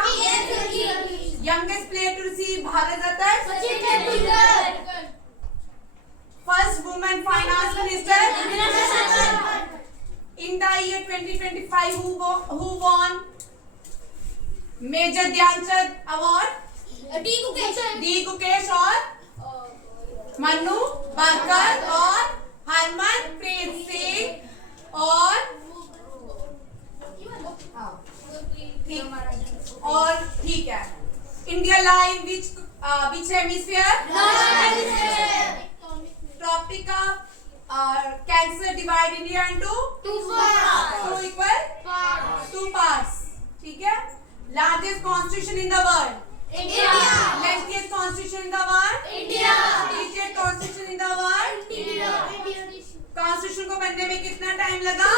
Youngest player to receive Bharat Ratna. First woman finance minister. In the year 2025, who won Major Dhyanchand Award? D. Gukesh और Mannu Barker और हरमनप्रीत सिंह और ठीक और ठीक है। India lie in which hemisphere? Tropic cancer divide India into two parts. ठीक है। Largest constitution in the world? Lengthiest constitution in the world? Richest constitution in the world? Constitution को बनने में कितना टाइम लगा?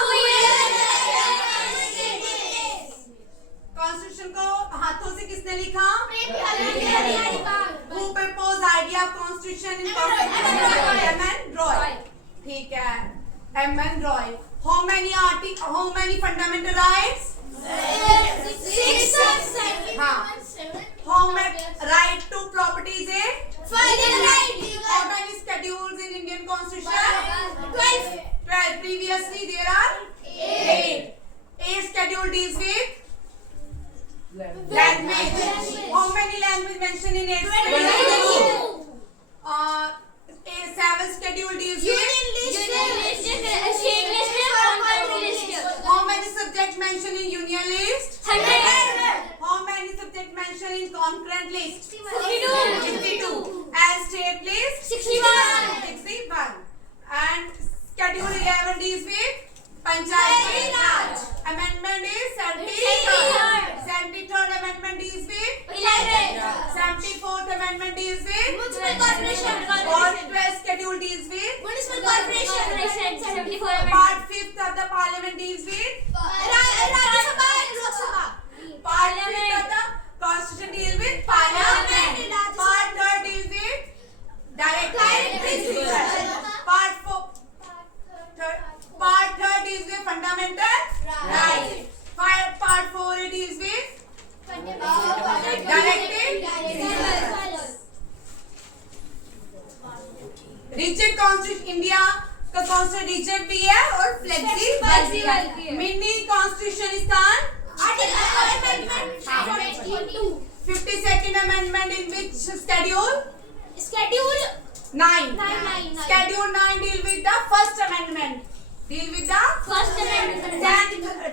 कॉन्स्टिट्यूशन को हाथों से किसने लिखा? Who proposed idea of constitution in M.N. Roy? ठीक है, M.N. Roy. How many fundamental rights? हाँ. How many right to property is it? How many schedules in Indian Constitution? 12. Previously there are 8. 8 schedule deals with language. How many language mentioned in 8 schedule? 7 schedule deals with how many subjects mentioned in union list? 100. How many subjects mentioned in concurrent list? 52. And state list? 61. And schedule 11 deals with Panchayati Raj. Amendment is 73rd. 73rd amendment deals with 74th amendment deals with Municipal Corporation. और 12th schedule deals with Municipal Corporation. 74 part 5th of the parliament deals with Rajya Sabha and Lok Sabha. part 5th of the constitution deals with parliament. Part 3rd deals with direct principle. Part 3rd deals with fundamental rights. Part 4 it deals with directive principles. Rigid constitution India का constitution rigid भी है और flexible भी है। Mini कॉन्स्टिट्यूशनिस्तान Article 52nd amendment in which schedule? Schedule 9. 9. Schedule 9 deal with the first amendment. Deal with the First Amendment.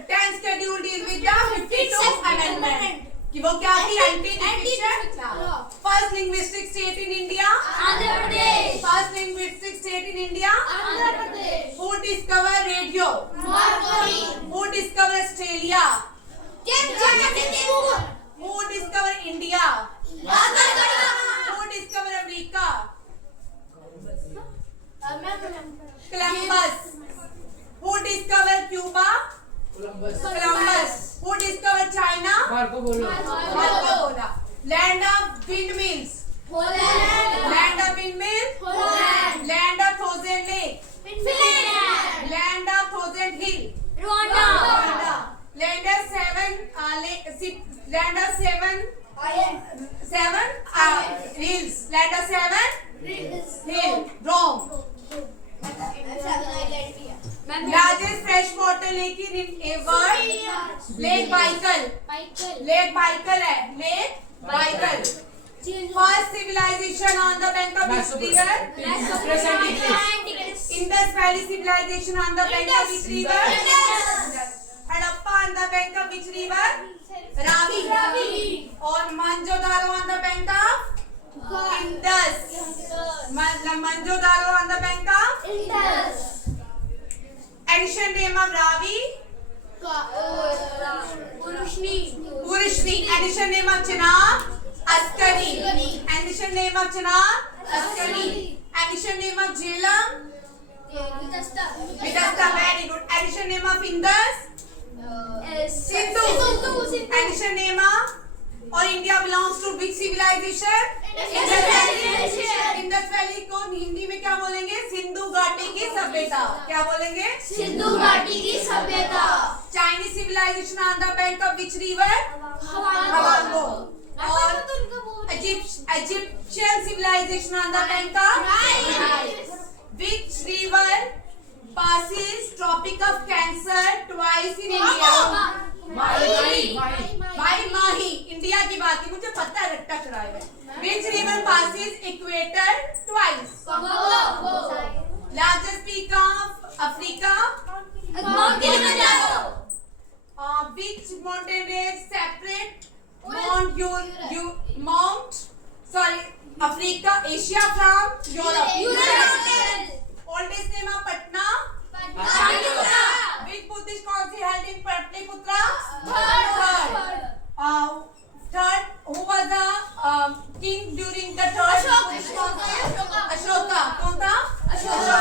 10 schedule deal with the 52nd amendment. कि वो क्या थी? Anti-defection. First linguistic state in India? Andhra Pradesh. First linguistic state in India? Andhra Pradesh. Who discovered radio? Marconi. Who discovered Australia? James. Who discovered India? Who discovered America? Columbus. Who discovered Cuba? Columbus. Who discovered China? Marco Polo. Marco Polo. Land of windmills. Land of windmills. Land of thousand lake. Land of thousand hill. Rwanda. Land of seven hills. Land of seven hill. Wrong. Largest freshwater lake in a world? Lake Baikal. Lake Baikal है. Lake Baikal. First civilization on the bank of which river? Indus Valley civilization on the bank of which river? Harappa on the bank of which river? Ravi. और Mohenjo-daro on the bank of Indus. Mohenjo-daro on the bank of ancient name of Ravi? Purushni. Ancient name of Chenab? Askari. Ancient name of Chenab? Askari. Ancient name of Jhelum? Vidasta. Very good. Ancient name of Indus? Sindhu. Ancient name of और India belongs to which civilization? Indus valley को हिंदी में क्या बोलेंगे? सिंधु घाटी की सभ्यता। क्या बोलेंगे? सिंधु घाटी की सभ्यता। Chinese civilisation on the bank of which river? Hwangho. और Egyptian civilisation on the bank of which river passes Tropic of Cancer twice in India? भाई माही इंडिया की बात है, मुझे पता है रट्टा चढ़ाए हुए। Which river passes equator twice? Largest peak of Africa. Mount Kilimanjaro. Which mountain range separate Africa, Asia from Europe? Europe. Oldest name of Patna. Patliputra. Which Buddhist council held in Patliputra? Third. Third, who was the king during the third? Ashoka. कौन था? Ashoka.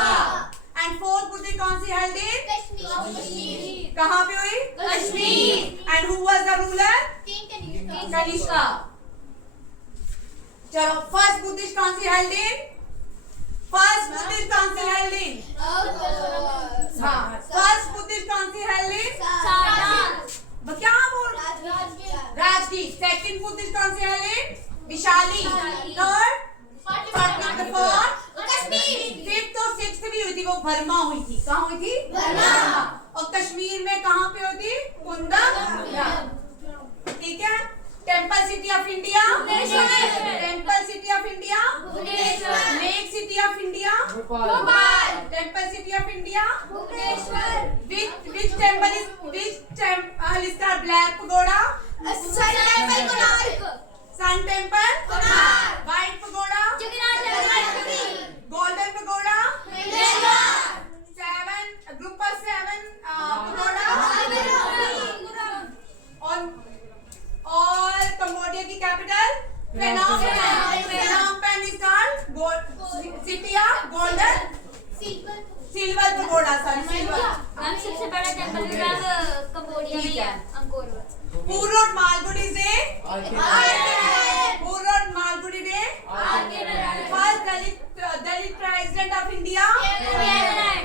And fourth Buddhist council held in Kashmir. कहाँ पे हुई? Kashmir. And who was the ruler? King Kanishka. चलो, first Buddhist council held in. First Buddhist council held in. हाँ, first Buddhist council held in. Sarnath. क्या बोल? Rajgir. Second Buddhist council held in. Vishali. Third Patna. The fourth Kashmir. Fifth और sixth भी हुई थी, वो Burma हुई थी। कहाँ हुई थी? बर्मा। और कश्मीर में कहाँ पे हुई थी? कुंदम। ठीक है। Temple city of India. Bhubaneswar. Temple city of India. Bhubaneswar. Lake city of India. Bhopal. Temple city of India. Bhubaneswar. Which temple is the black pagoda? Sun Temple Konark. Sun temple. Konark. White pagoda. Jagannath Temple. Golden pagoda. Bhimeshwar. Group of seven pagoda. और Cambodia की capital Phnom Penh. Phnom Penh is called city of golden silver pagoda. Silver. Ma'am सबसे बड़ा temple reserve Cambodia में है, Angkor Wat. Who wrote Malgudi Day? Who wrote Malgudi Day? First Dalit president of India?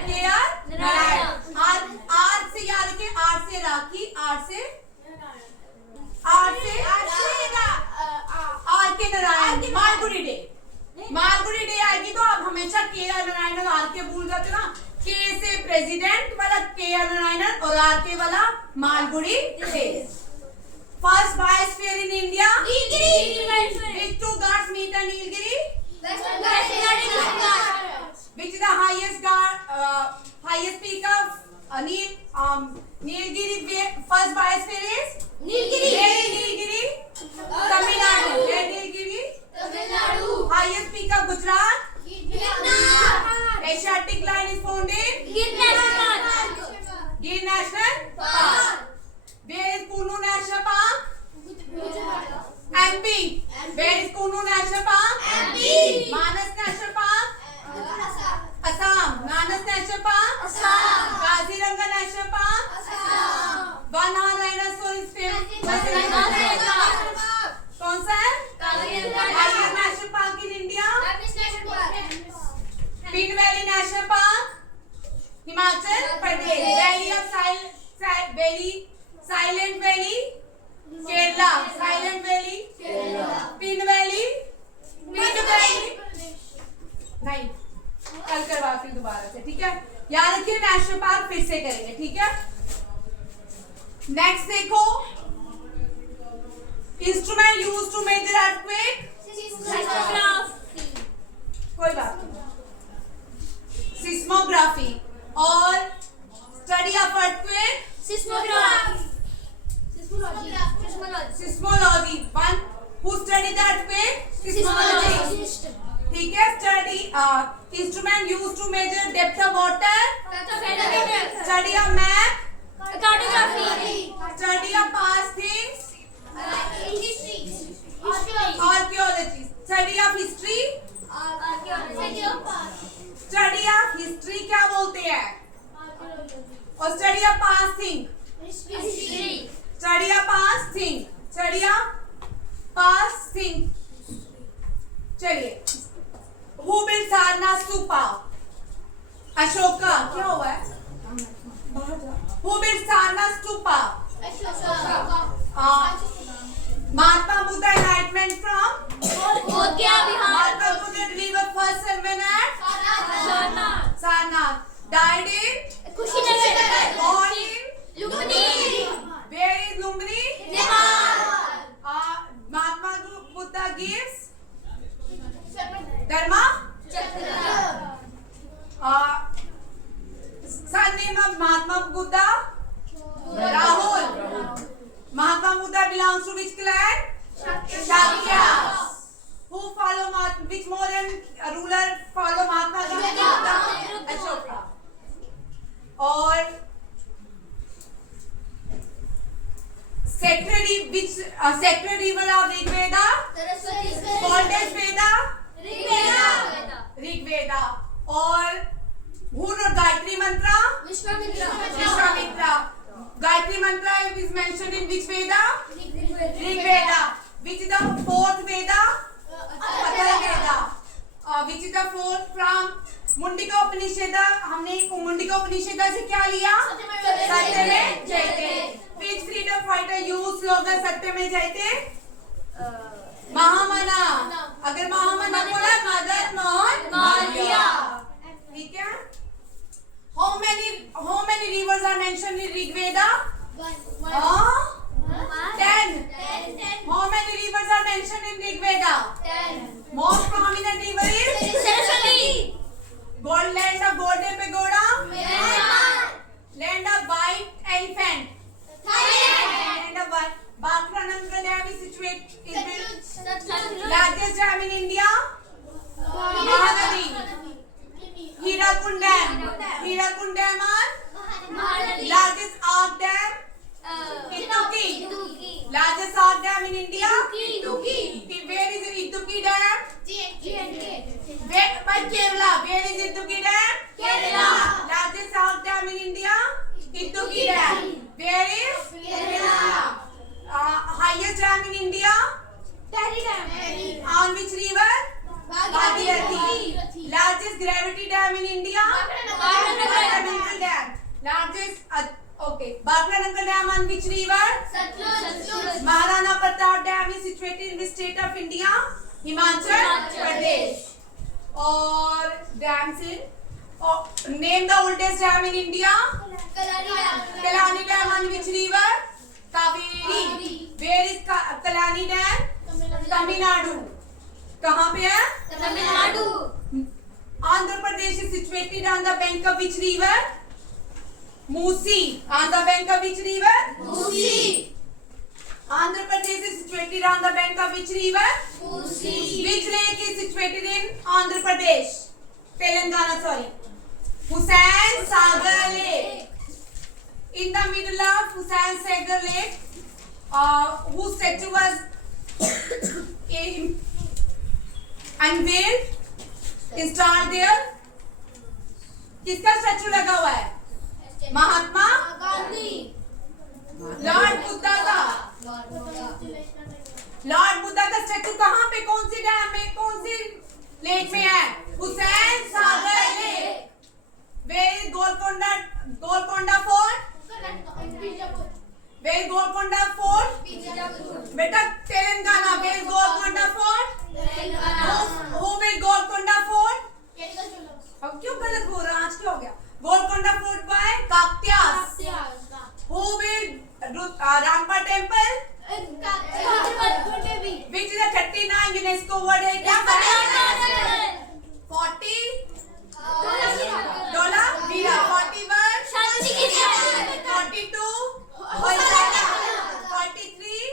K.R. Narayan. R से याद रखिए, R से राखी, R से R के नारायण. मालगुडी डे. मालगुडी डे आएगी तो आप हमेशा K.R. नारायण और R के भूल जाते ना. K से प्रेसिडेंट वाला K.R. नारायण और R के वाला Malgudi day. First biosphere in India. Which two gods meet at Nilgiri? Which is the highest peak of Nilgiri? First biosphere is Nilgiri. Tamil Nadu. Where Nilgiri? Highest peak of Gujarat. Asiatic line is found in Gir National Park. Where is Kunu National Park? MP. Where is Kunu National Park? Manas National Park? Assam. Manas National Park? Kaziranga National Park? One horn rhinoceros is famous. कौन सा है? Tiger National Park in India. Pin Valley National Park, Himachal Pradesh. Valley of Silent Valley, Kerala. Silent Valley, Pin Valley, नहीं, कल करवाती हूँ दोबारा से, ठीक है? याद रखिए, नेशनल पार्क फिर से करेंगे, ठीक है? नेक्स्ट देखो, instrument use to measure earthquake. कोई बात नहीं. सिस्मोग्राफी और study of earthquake. Seismology. One who study the earthquake. Seismology. ठीक है. Study instrument use to measure depth of water. Study of map. Study of past things. Archaeology. Study of history. Study of history क्या बोलते हैं? और study of past thing. Study of past thing. Study of past thing. चलिए, who build Sarnath stupa? Ashoka. क्या हुआ है? Who build Sarnath stupa? Mahatma Buddha enlightenment from Mahatma Buddha delivered first sermon at Sarnath. Died in Kushinagar. born in Lumbini. where is Lumbini? Nepal. Mahatma Buddha gives Dharma. चक्र. sacred river of Rigveda, oldest Veda, Rigveda. और who wrote Gayatri Mantra? Vishwamitra. Gayatri Mantra is mentioned in which Veda? Rigveda. Which is the fourth Veda? Atharvaveda. Which is the fourth from मुंडिका उपनिषद? हमने मुंडिका उपनिषद से क्या लिया? सत्यमेव जयते. Which freedom fighter use slogan सत्यमेव जयते? महामना. अगर महामना बोला मदन मोहन मालवीय. ठीक है? How many rivers are mentioned in Rigveda? 10. How many rivers are mentioned in Rigveda? 10. Most prominent river is Saraswati. Gold land of Golden Pagoda. Land of white elephant. Land of white. Bakranangal Dam is situated in largest dam in India. Mahanadi. Hirakund Dam. Hirakund Dam on largest arc dam. Idukki. Largest arc dam in India. Idukki. Where is Idukki Dam? By Kerala. Where is Idukki Dam? Kerala. Largest arc dam in India? Idukki Dam. Where is? Kerala. Highest dam in India? Tehri Dam. On which river? Bhagirathi. Largest gravity dam in India? Bakranangal Dam. Largest okay. Bakranangal Dam on which river? Satluj. Maharana Pratap Dam is situated in the state of India? Himachal Pradesh. Or dams in name the oldest dam in India? Kalani Dam on which river? Kaveri. Where is Kalani Dam? Tamil Nadu. कहाँ पे है? Tamil Nadu. Andhra Pradesh is situated on the bank of which river? Musi. On the bank of which river? Musi. Andhra Pradesh is situated on the bank of which river? Musi. Which lake is situated in Andhra Pradesh? Telangana, sorry. Hussain Sagar Lake. In the middle of Hussain Sagar Lake, whose statue was unveiled, installed there? किसका statue लगा हुआ है? Mahatma Gandhi. Lord Buddha का. Lord Buddha का statue कहाँ पे, कौन सी dam में, कौन सी लेक में है? Hussain Sagar lake. Where is Golconda Fort? Where is Golconda Fort? बेटा Telangana. Where is Golconda Fort? Who built Golconda Fort? अब क्यों गलत बोल रहा? आज क्या हो गया? Golconda Fort by Kaktiyas. Who built Rampa Temple? Which is a 39 UNESCO World Heritage Site? 40 $. Veera. 41 42 43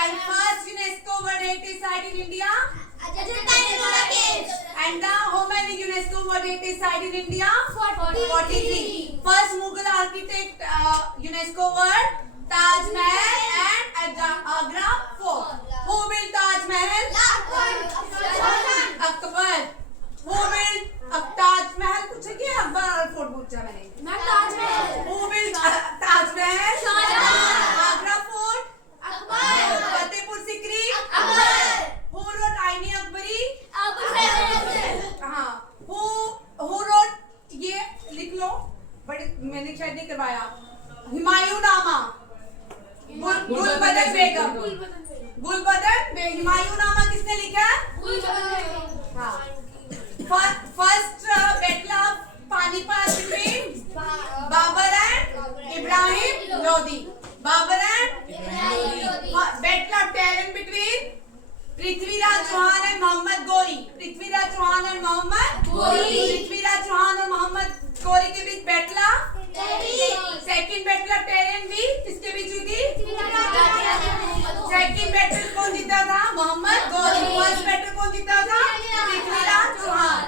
and first UNESCO World Heritage Site in India? And the how many UNESCO World Heritage Site in India? 43. First Mughal architect UNESCO World? Taj Mahal and Agra Fort. Who built Taj Mahal? Akbar. Who built Taj Mahal? कुछ है क्या? अकबर और fort पूछा मैंने. Who built Taj Mahal? Agra Fort? Fatehpur Sikri? Who wrote Aine Akbari? हाँ. Who wrote ये लिख लो. But मैंने शायद नहीं करवाया. हुमायूं नामा. गुलबदन बेगम. हुमायूं नामा किसने लिखा? हाँ. First battle of Panipat between Babur and Ibrahim Lodi. Battle of Taran between Prithviraj Chauhan and Mohammad Ghori. Prithviraj Chauhan and Mohammad Ghori के बीच battle of second battle of Taran भी किसके बीच हुई थी? Second battle कौन जीता था? Mohammad Ghori. First battle कौन जीता था? Prithviraj Chauhan.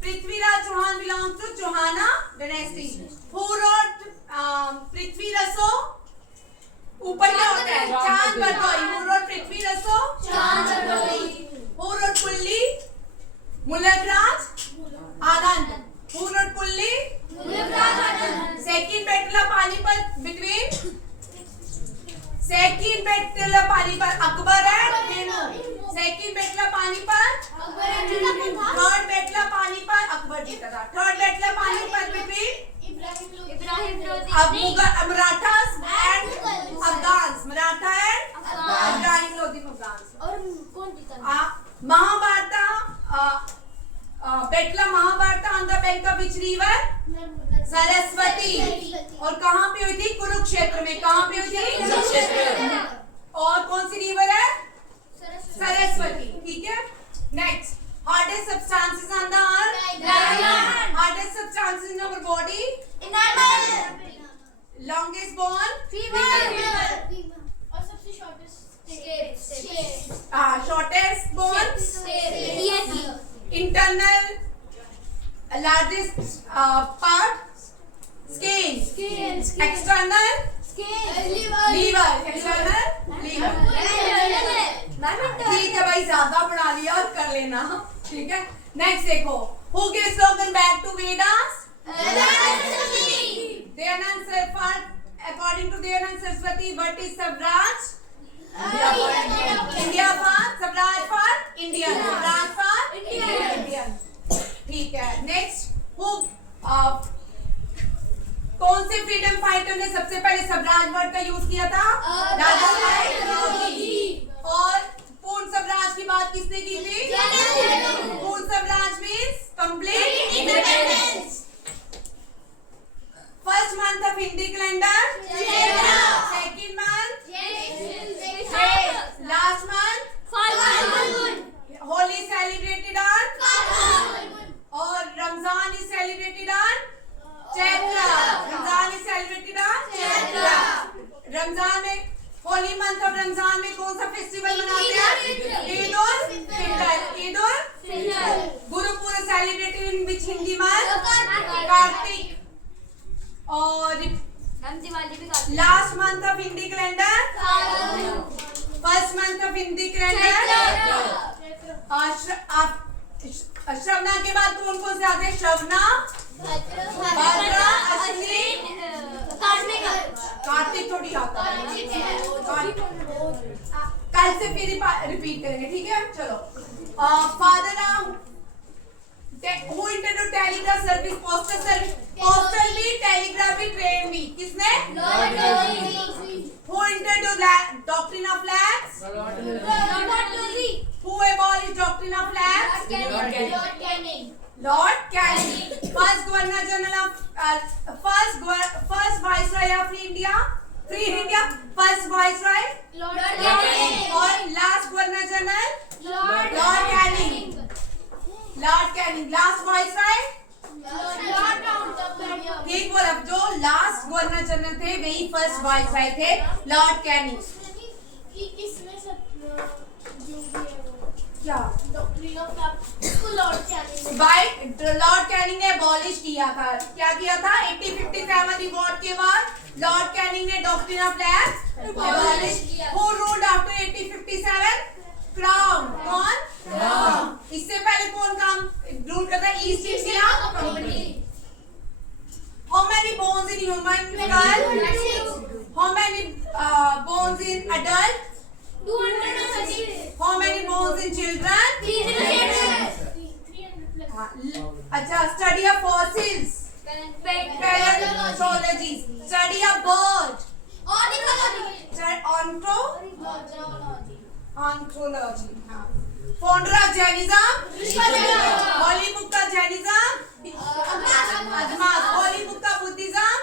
Prithviraj Chauhan belongs to Chauhana dynasty. Who wrote Prithvi Raso? ऊपर क्या होता है? चांद Bardai. Who wrote Prithvi Raso? Chand Bardai. Who wrote पुल्ली? मुलकराज आनंद. Who wrote पुल्ली? Mulkraj Anand. Second battle of Panipat between second battle of Panipat Akbar and Hemu. Second battle of Panipat Akbar ने जीता था. Third battle of Panipat Akbar जीता था. Third battle of Panipat between Ibrahim Lodhi. अब Mughal Marathas and Afghans. Maratha and Afghan. Ibrahim Lodhi Afghans. और कौन जीता? Mahabharat battle of Mahabharat on the bank of which river? Saraswati. और कहाँ पे हुई थी? कुरुक्षेत्र में. कहाँ पे हुई थी? कुरुक्षेत्र. और कौन सी रिवर है? सरस्वती. ठीक है. Next, hardest substances on the earth? Diamond. Hardest substances in our body? Longest bone? और सबसे Shortest bone? Internal largest part? Skin. External? Liver. External liver. ठीक है भाई, ज्यादा पढ़ा लिया और कर लेना. ठीक है. नेक्स्ट देखो, who gave slogan back to Vedas? Dayanand Saraswati. According to Dayanand Saraswati, what is Swaraj? India for Swaraj for Indian. Swaraj for Indian. ठीक है. नेक्स्ट, who कौन से फ्रीडम फाइटर ने सबसे पहले स्वराज वर्ड का यूज किया था? दादा साहेब फाल्के. और पूर्ण स्वराज की बात किसने की थी? Purna Swaraj means complete independence. First month of Hindi calendar? Second month? Last month? Holi celebrated on? और Ramzan is celebrated on Chaitra. Ramzan is celebrated on Chaitra. Ramzan में, होली मंथ ऑफ रमजान में कौन सा फेस्टिवल मनाते हैं? Eid ul Fitr. Eid ul Fitr. Gurpurab celebrated in which Hindi month? Kartik. और दिवाली भी last month of Hindi calendar? First month of Hindi calendar? Shravana के बाद कौन कौन से आते हैं? श्रवणा, भाद्रा, अश्विन, कार्तिक थोड़ी आता है. कल से फिर रिपीट करेंगे. ठीक है. चलो. Father who introduced telegraph service? postal service. postal भी, telegraph भी, train भी. किसने? who introduced doctrine of lakhs? who abolished doctrine of lakhs? Lord Canning. First Governor General of first Viceroy of India. Free India. First Viceroy. और last Governor General? Lord Canning. Lord Canning. Last Viceroy? ठीक बोला. जो last governor general थे वही first viceroy थे, Lord Canning. क्या Lord Canning ने abolish किया था? क्या किया था? 1857 रिवॉर्ड के बाद लॉर्ड कैनिंग ने डॉक्ट्रिन ऑफ लैक्स अबॉलिश किया. Who ruled after 1857? क्राउन. कौन? क्राउन. इससे पहले कौन काम रूल करता है? East India company. How many bones in human skull? How many bones in adult? 230. How many bones in children? 300. अच्छा. Study of fossils? Paleontology. Study of bird? Ontology. हाँ. Founder of Jainism? Holy book of Jainism? Admas. Holy book of Buddhism?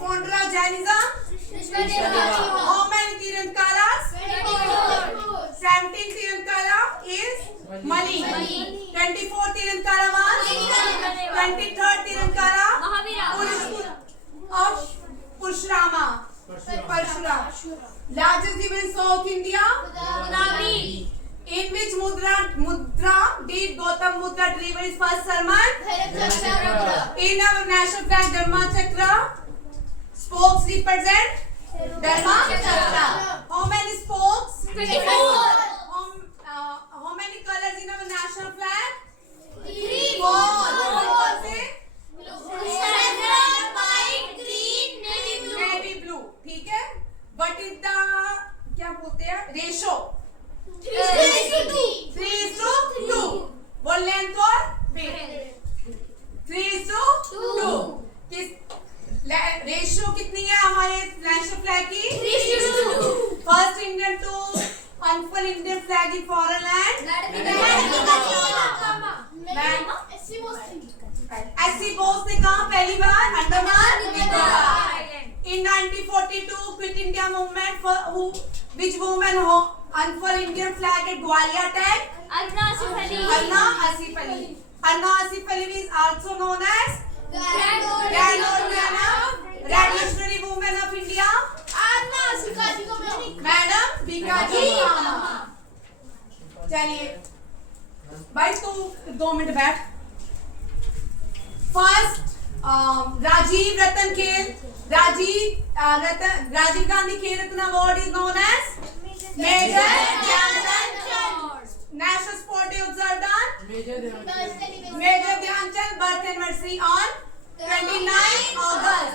Founder of Jainism? How many Tirunkalas? 17 Tirunkala is Mali. 24 Tirunkala was? 23rd Tirunkala? Parshurama. Largest river in South India? In which mudra did Gautam Buddha deliver his first sermon? In our national flag, Dharma Chakra spokes represent Dharmachakra. How many spokes? 24. How many colors in our national flag? 3. 4. से White, green, navy blue. navy blue. ठीक है? What is the क्या बोलते हैं? Ratio. 3:2. वो length और width. 3:2. किस ratio कितनी है हमारे नेशनल फ्लैग की? 3:2. First Indian to unfurl Indian flag in foreign land. SC Bose ने कहा पहली बार Andaman Nicobar. In 1942 quit India movement for who which woman unfurled Indian flag at Gwalior attack? Arna Asif Ali. Anna Asif Ali. Anna Asif Ali is also known as Grand Old Grand Old Man of Revolutionary Women of India. Madam Bhikaji Cama. चलिए भाई तू 2 minute बैठ. First Rajiv रतन खेल. Rajiv Gandhi Khel Ratna award is known as major Dhyanchand. National sport day observed on Major Dhyanchand birth anniversary on 29 August.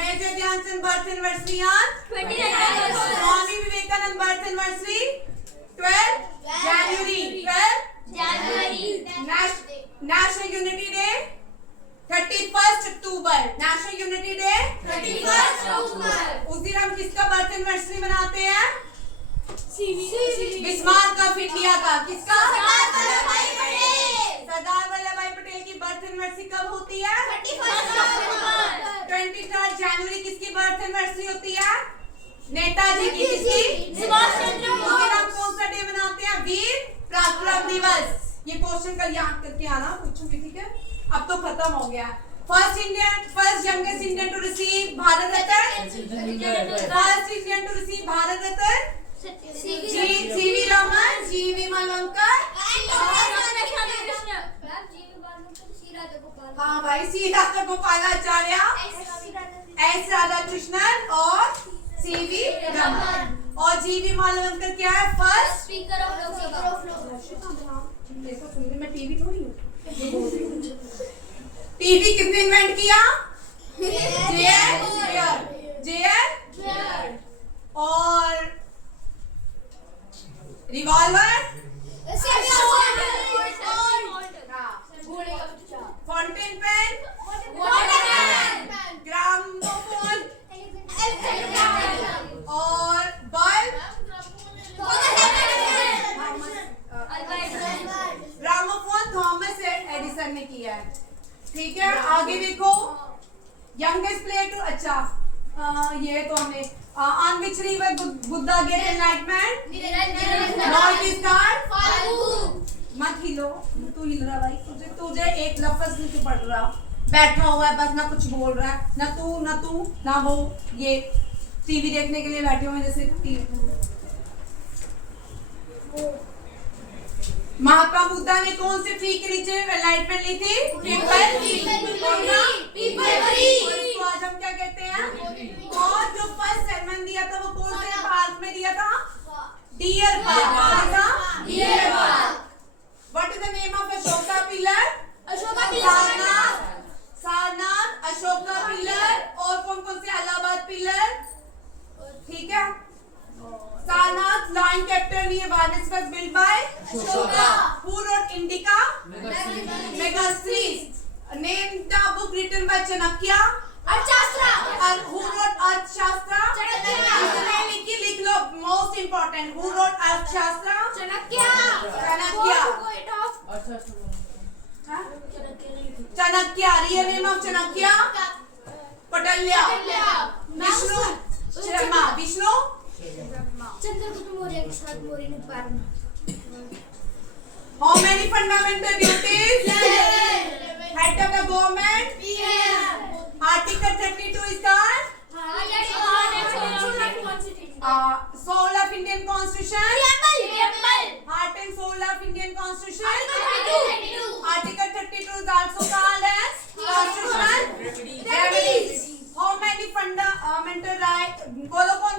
Major Dhyanchand birth anniversary on 29 August. Swami Vivekanand birth anniversary 12 January. 12 January. National Unity Day 31st October. National Unity Day 31st October. उस दिन हम किसका birth anniversary मनाते हैं? Bismarck of India का. किसका? सरदार वल्लभ भाई पटेल की बर्थ एनिवर्सरी कब होती है? 23rd जनवरी. किसकी बर्थ एनिवर्सरी होती है? नेताजी की. किसकी? सुभाष चंद्र बोस. फिर हम कौन सा डे मनाते हैं? वीर पराक्रम दिवस. ये क्वेश्चन कल याद करके आना, पूछूंगी ठीक है? अब तो खत्म हो गया. First youngest Indian to receive Bharat Ratna. First Indian to receive Bharat Ratna CV Raman, GV Mavalankar. हाँ भाई सी राधा गोपालाचार्य, एस राधाकृष्णन और CV रमन. और GV मालवंकर क्या है? First speaker of Lok Sabha. देखो सुनिए मैं टीवी थोड़ी हूँ. टीवी किसने इन्वेंट किया? JR. और रिवॉल्वर, फाउंटेन पेन, ग्रामोफोन और बल्ब. ग्रामोफोन थॉमस एडिसन ने किया है. ठीक है आगे देखो. Youngest player to. अच्छा ये तो हमने on which river Buddha get enlightenment? Lord is God. मत हिलो. तू हिल रहा भाई. तुझे एक लफ्ज नहीं पढ़ रहा. बैठा हुआ है बस, ना कुछ बोल रहा है, ना तू ना वो. ये टीवी देखने के लिए बैठे हुए जैसे टीवी. महात्मा बुद्धा ने कौन से ट्री के नीचे एनलाइटमेंट ली थी? People tree. इसको आज हम क्या कहते हैं? और जो फर्स्ट sermon दिया था वो कौन से पार्क में दिया था? Deer park. कौन सा? Deer park. What is the name of Ashoka pillar? Sarnath, Ashoka pillar. और कौन से? इलाहाबाद पिलर. ठीक है. Sarnath lion capital near Varanasi was built by Ashoka. Who wrote Indica? Megasthenes. Name the book written by Chanakya. अर्थशास्त्र. And who wrote Arthashastra? Chanakya. इसमें लिख लो most important. Who wrote Arthashastra? Chanakya. Huh? Chanakya. Real name of Chanakya? Patalya. Vishnu Sharma. Vishnu Chandragupta Maurya के साथ मौर्य ने पारना. How many fundamental duties? Head of the government? Article 32 is called soul of Indian Constitution. Heart and soul of Indian Constitution. Article 32 is also called as Constitutional Remedies. How many fundamental rights? बोलो कौन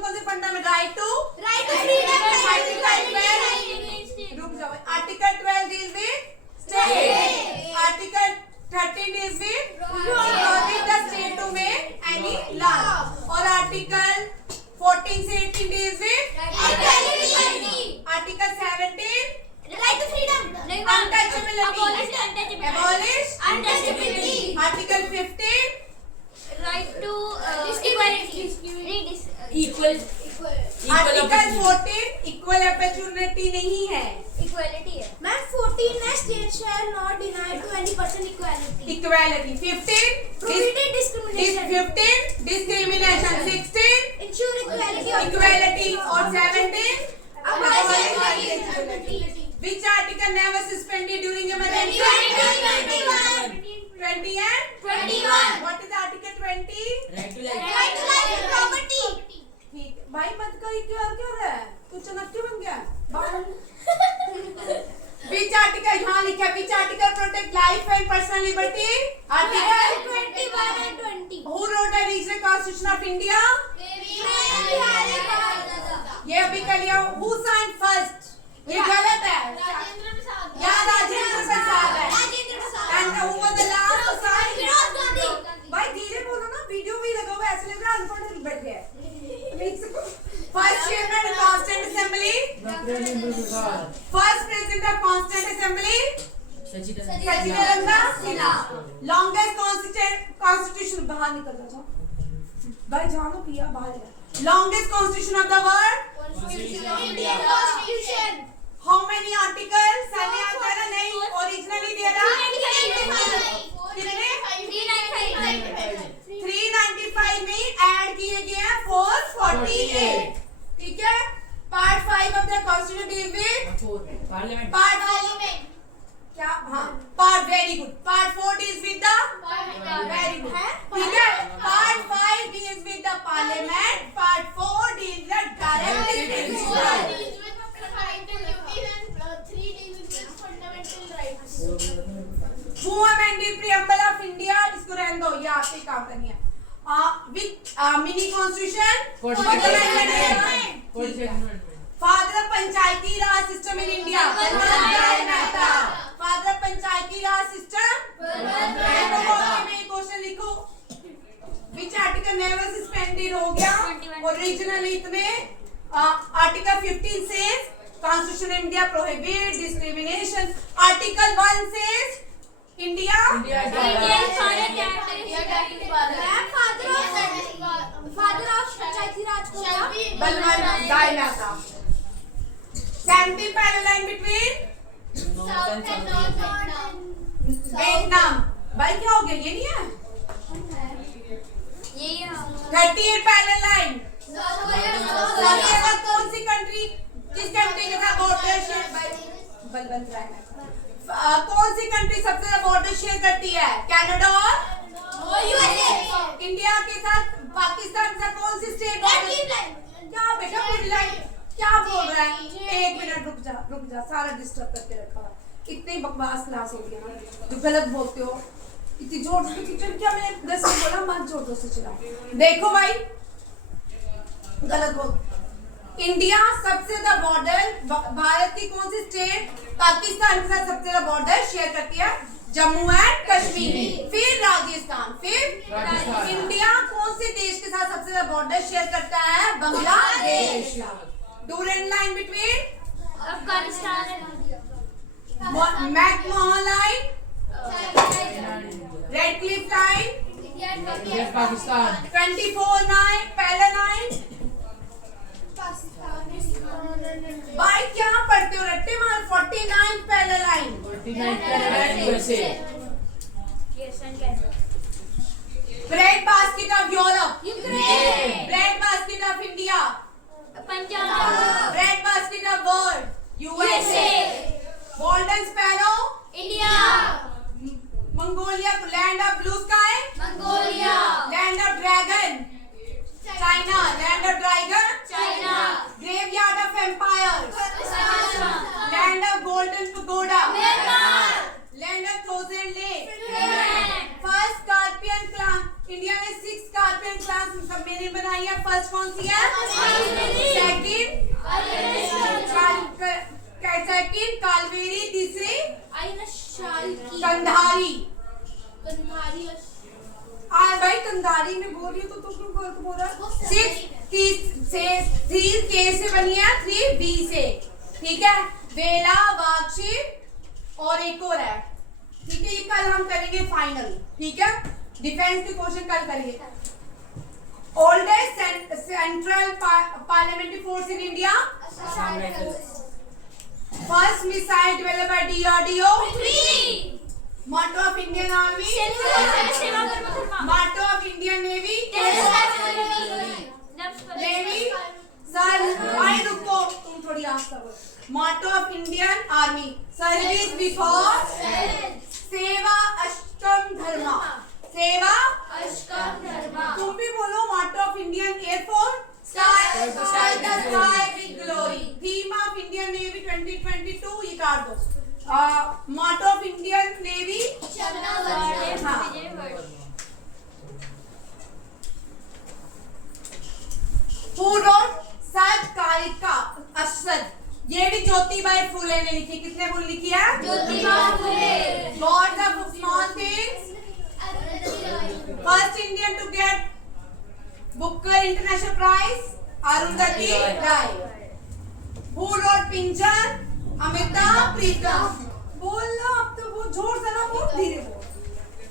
equal opportunity नहीं है, equality है। Ma'am 14 है state shall not deny to any person equality. Equality 15 Prohibited discrimination. 15 discrimination 16 Ensure equality of equality और 17 equality. Which article never suspended during emergency? 20 and 21. What is article 20? Right to life. Right to life and property. ठीक भाई मत कर क्यों रहा है तू चनक्के बन गया Which article यहाँ लिखा है which article protect life and personal liberty? Article 21 and 20. Who wrote the original constitution of India? ये अभी कर लिया Who signed first? ये गलत है या राजेंद्र प्रसाद है and who was the last to sign? भाई धीरे बोलो ना वीडियो भी लगा हुआ है ऐसे लग रहा है अनपढ़ बैठ गया First chairman of Constant Assembly. First president of Constant Assembly. Sachidhananda Sinha. Longest constitution बाहर निकल जाओ भाई जानो पिया बाहर Longest constitution of the world. Indian Constitution. How many articles? सारे आता है ना नहीं originally दे रहा कितने 395 में ऐड किए गए हैं 448 ठीक है part 5 of the constitution deal with Parliament. Part क्या हाँ part very good part 4 deals with the very good ठीक है part 5 deals with the parliament part 4 deals with directive Who amended preamble of India? इसको रहने दो ये आपसे काम करनी है Which mini constitution? Father of Panchayati Raj system in India. Father of Panchayati Raj system. मैं क्वेश्चन लिखो. Which article never suspended हो गया? Originally इसमें article 15 says Constitution of India prohibit discrimination. Article 1 says India. Father of पंचायती राज को बलवंत गाय माता 70 parallel line between Vietnam भाई क्या हो गया ये नहीं है 38 parallel line सबसे ज्यादा कौन सी कंट्री किस कंट्री के साथ बॉर्डर शेयर बलवंत राय माता कौन सी कंट्री सबसे ज्यादा बॉर्डर शेयर करती है कनाडा और यूएसए इंडिया के साथ पाकिस्तान के साथ कौन सी स्टेट क्या बेटा पूरी लाइन क्या बोल रहा है एक मिनट रुक जा सारा डिस्टर्ब करके रखा है इतनी बकवास क्लास हो गई ना जो गलत बोलते हो इतनी जोर से टीचर क्या मैंने 10 से बोला मत जोर से चलाओ देखो भाई गलत बोल इंडिया सबसे ज्यादा बॉर्डर भारत की कौन सी स्टेट पाकिस्तान के साथ सबसे ज्यादा बॉर्डर शेयर करती है जम्मू एंड कश्मीर फिर राजस्थान फिर इंडिया कौन से देश के साथ सबसे ज्यादा बॉर्डर शेयर करता है Bangladesh Durand line between Afghanistan McMahon line red Cliff line Pakistan. 24 9 पहला लाइन भाई क्या पढ़ते हो रट्टे मार 49 पहला line 49 USA. Yes and Canada bread basket of Europe Ukraine bread basket of India Punjab bread basket of world USA golden sparrow India Mongolia land of blue sky Mongolia land of dragon China land of dragon China graveyard of empires land of golden pagoda land of thousand lake first scorpion class India में 6 scorpion class मैंने बनाई है first कौन सी है second Kalvari तीसरी कंधारी भाई कंधारी में बोल रही हो तो तुम क्यों गलत बोल रहा है 3 के से बनी है 3 बी से ठीक है वेला वाक्षी और एक और है ठीक है ये कल हम करेंगे फाइनल ठीक है डिफेंस के क्वेश्चन कल करेंगे Oldest central parliamentary force in India. First missile developed by DRDO. Motto of Indian Army. Motto of Indian Navy. Navy. Sir, भाई रुको, तुम थोड़ी आस्था बोलो. Motto of Indian Army. Service before. सेवा अष्टम धर्मा. सेवा तुम भी बोलो. Motto of Indian Air Force. Sky the sky with glory. Theme of Indian Navy 2022 ये काट दो. Motto of Indian Navy. हाँ. Who wrote सद कारिका असद? ये भी ज्योतिबाई फुले ने लिखी. कितने फुल लिखी है? ज्योतिबा फुले. Gods of small things. First Indian to get Booker International Prize. Arundhati Roy. Who wrote Pinjan? Amitabh Pritam. बोलो अब तो वो जोर से ना बोल, धीरे बोल.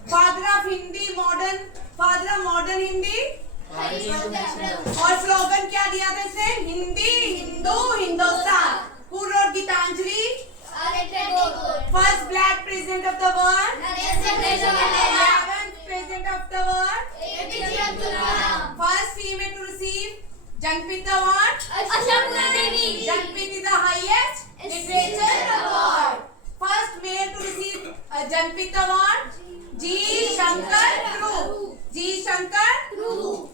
Father of Hindi modern. Father of modern Hindi. और स्लोगन क्या दिया था इसने? Hindi Hindu Hindustan. Who wrote Gitanjali? First black president of the world. 11th president of the world. First female to receive Janpith Award. Janpith is the highest literature award. First male to receive Janpith Award. G. Shankar Kru. G. Shankar Kru.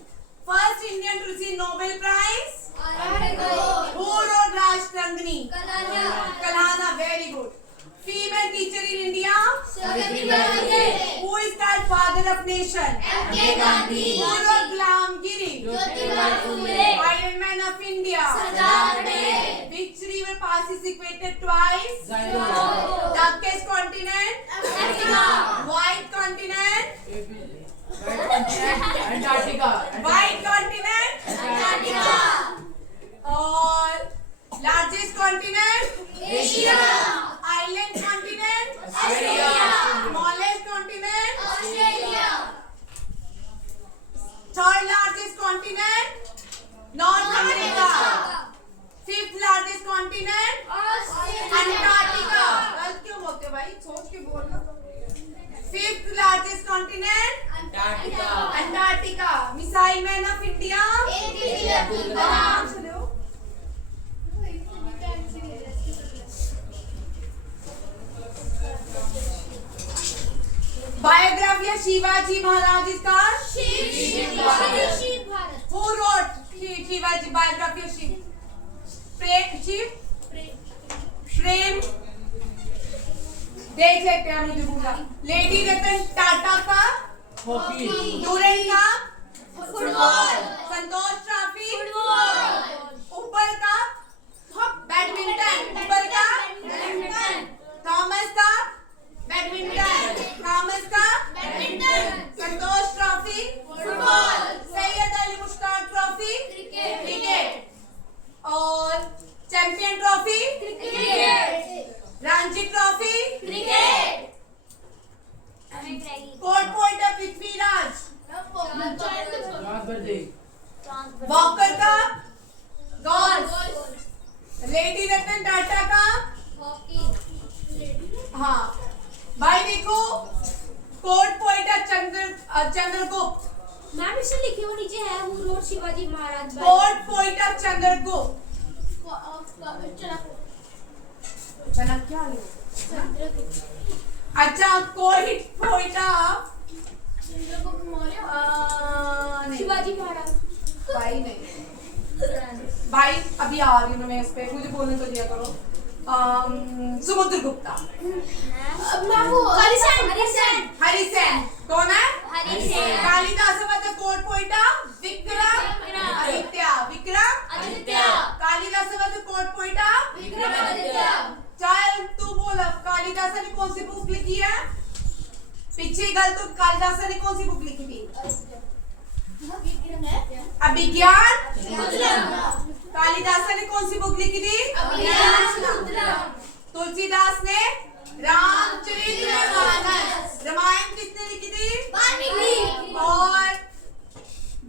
First Indian to receive Nobel Prize. Who wrote Rashtrangani? Kalhana. Very good. Female teacher in India. Who is called father of nation? Who wrote Gulamgiri? Iron Man of India. Which river passes equator twice? Darkest continent? White continent? Antarctica. White continent? और largest continent? Asia. Island continent? Australia. Smallest continent? Australia. Third largest continent? North America. Fifth largest continent? Antarctica. गलत क्यों बोलते हो भाई? सोच के बोलना. Fifth largest continent? Antarctica. Missile man of India? आराम से दो. Biography of Shivaji Maharaj is called? Who wrote Shivaji biography of Shiv? प्रेम. देख लेते हैं मुझे भूला. लेडी रतन टाटा का Hockey. डूरेंट का फुटबॉल. संतोष ट्रॉफी ऊपर का बैडमिंटन. ऊपर का थॉमस का बैडमिंटन. थॉमस का Santosh trophy football. Syed Ali Mushtaq trophy cricket. और champion trophy Ranji trophy court poet of Prithviraj. Walker का गोल्फ. लेडी रतन टाटा का हाँ भाई देखो. Court poet of Chandragupt. Ma'am इसे लिखे हो नीचे है who wrote Shivaji Maharaj. Court poet of Chandragupt. चनक क्या है? अच्छा court poet of Shivaji Maharaj. भाई नहीं भाई अभी आ रही हूँ मैं. इस पे मुझे बोलने तो दिया करो. समुद्रगुप्ता. हरिसेन. कौन है? Kalidas was the court poet of Vikram Aditya. Vikram Kalidas was the court poet of चल तू बोल. कालिदास ने कौन सी बुक लिखी है? पीछे गल. तो कालिदास ने कौन सी बुक लिखी थी? अभिज्ञान. कालिदास ने कौन सी बुक लिखी थी? तुलसीदास ने रामचरितमानस. रामायण किसने लिखी थी? और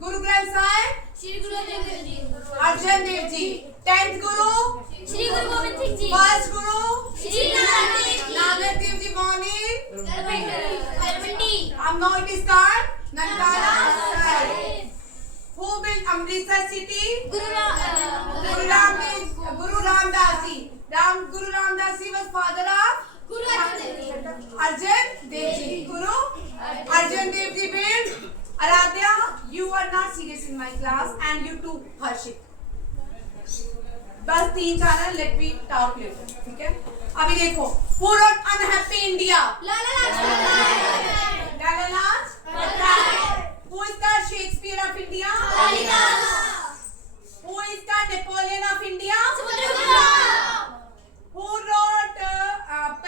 Guru Granth Sahib First Guru Shri Nanak Dev Ji. Nanak Dev Ji born in Talwandi. now it is called Nankana Sahib. Who built Amritsar city? Guru Ramdas Ji. Guru Ramdas Ji was father of Arjan Dev Ji. Guru Arjan Dev Ji built Aradhya. You are not serious in my class and you too Harshit. बस 3-4 है, let me talk later, ठीक है? अभी देखो, who wrote Unhappy India? Lala Lajpat Rai. Who is called Shakespeare of India? Kalidas. Who is called Napoleon of India? Samudragupta. Who wrote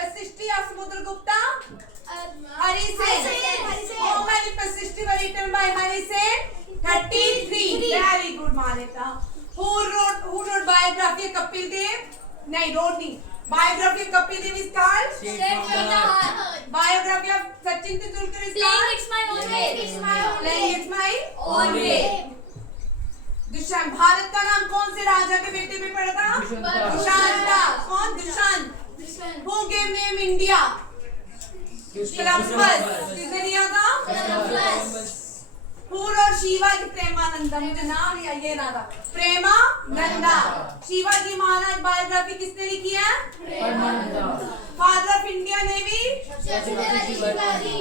Persisti of Samudragupta? Hari Sen. How many Persisti were written by Hari Sen? 33. Very good, Manita. Who wrote biography of Kapil Dev? नहीं, wrote नहीं. Biography of Kapil Dev is called biography of Sachin Tendulkar is Playing called It's My Own Way. Playing It's My Own Way. Dushyant. Bharat का नाम कौन से राजा के बेटे में पड़ा था? दुष्यंत. कौन? Dushyant. Who gave name India? Columbus. किसने दिया था? Who wrote Shivaji प्रेमानंदा? मुझे नाम ये ना था. प्रेमानंदा. शिवाजी महाराज बायोग्राफी किसने लिखी है? Father of Indian navy?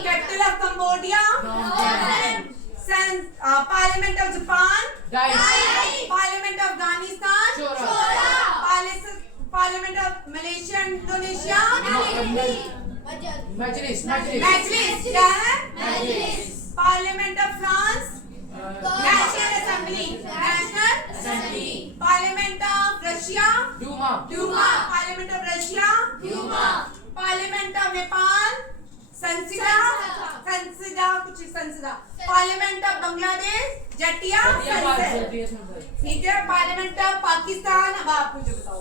Capital of Cambodia? Parliament of Japan? Parliament of Afghanistan? Parliament of Malaysia Indonesia? Majlis क्या है? Parliament of France? National assembly. Parliament of Russia? Duma. Parliament of Russia? Parliament of Nepal? Sansad. Parliament of Bangladesh? Jatiya Sansad. ठीक है. Parliament of Pakistan? अब आप मुझे बताओ.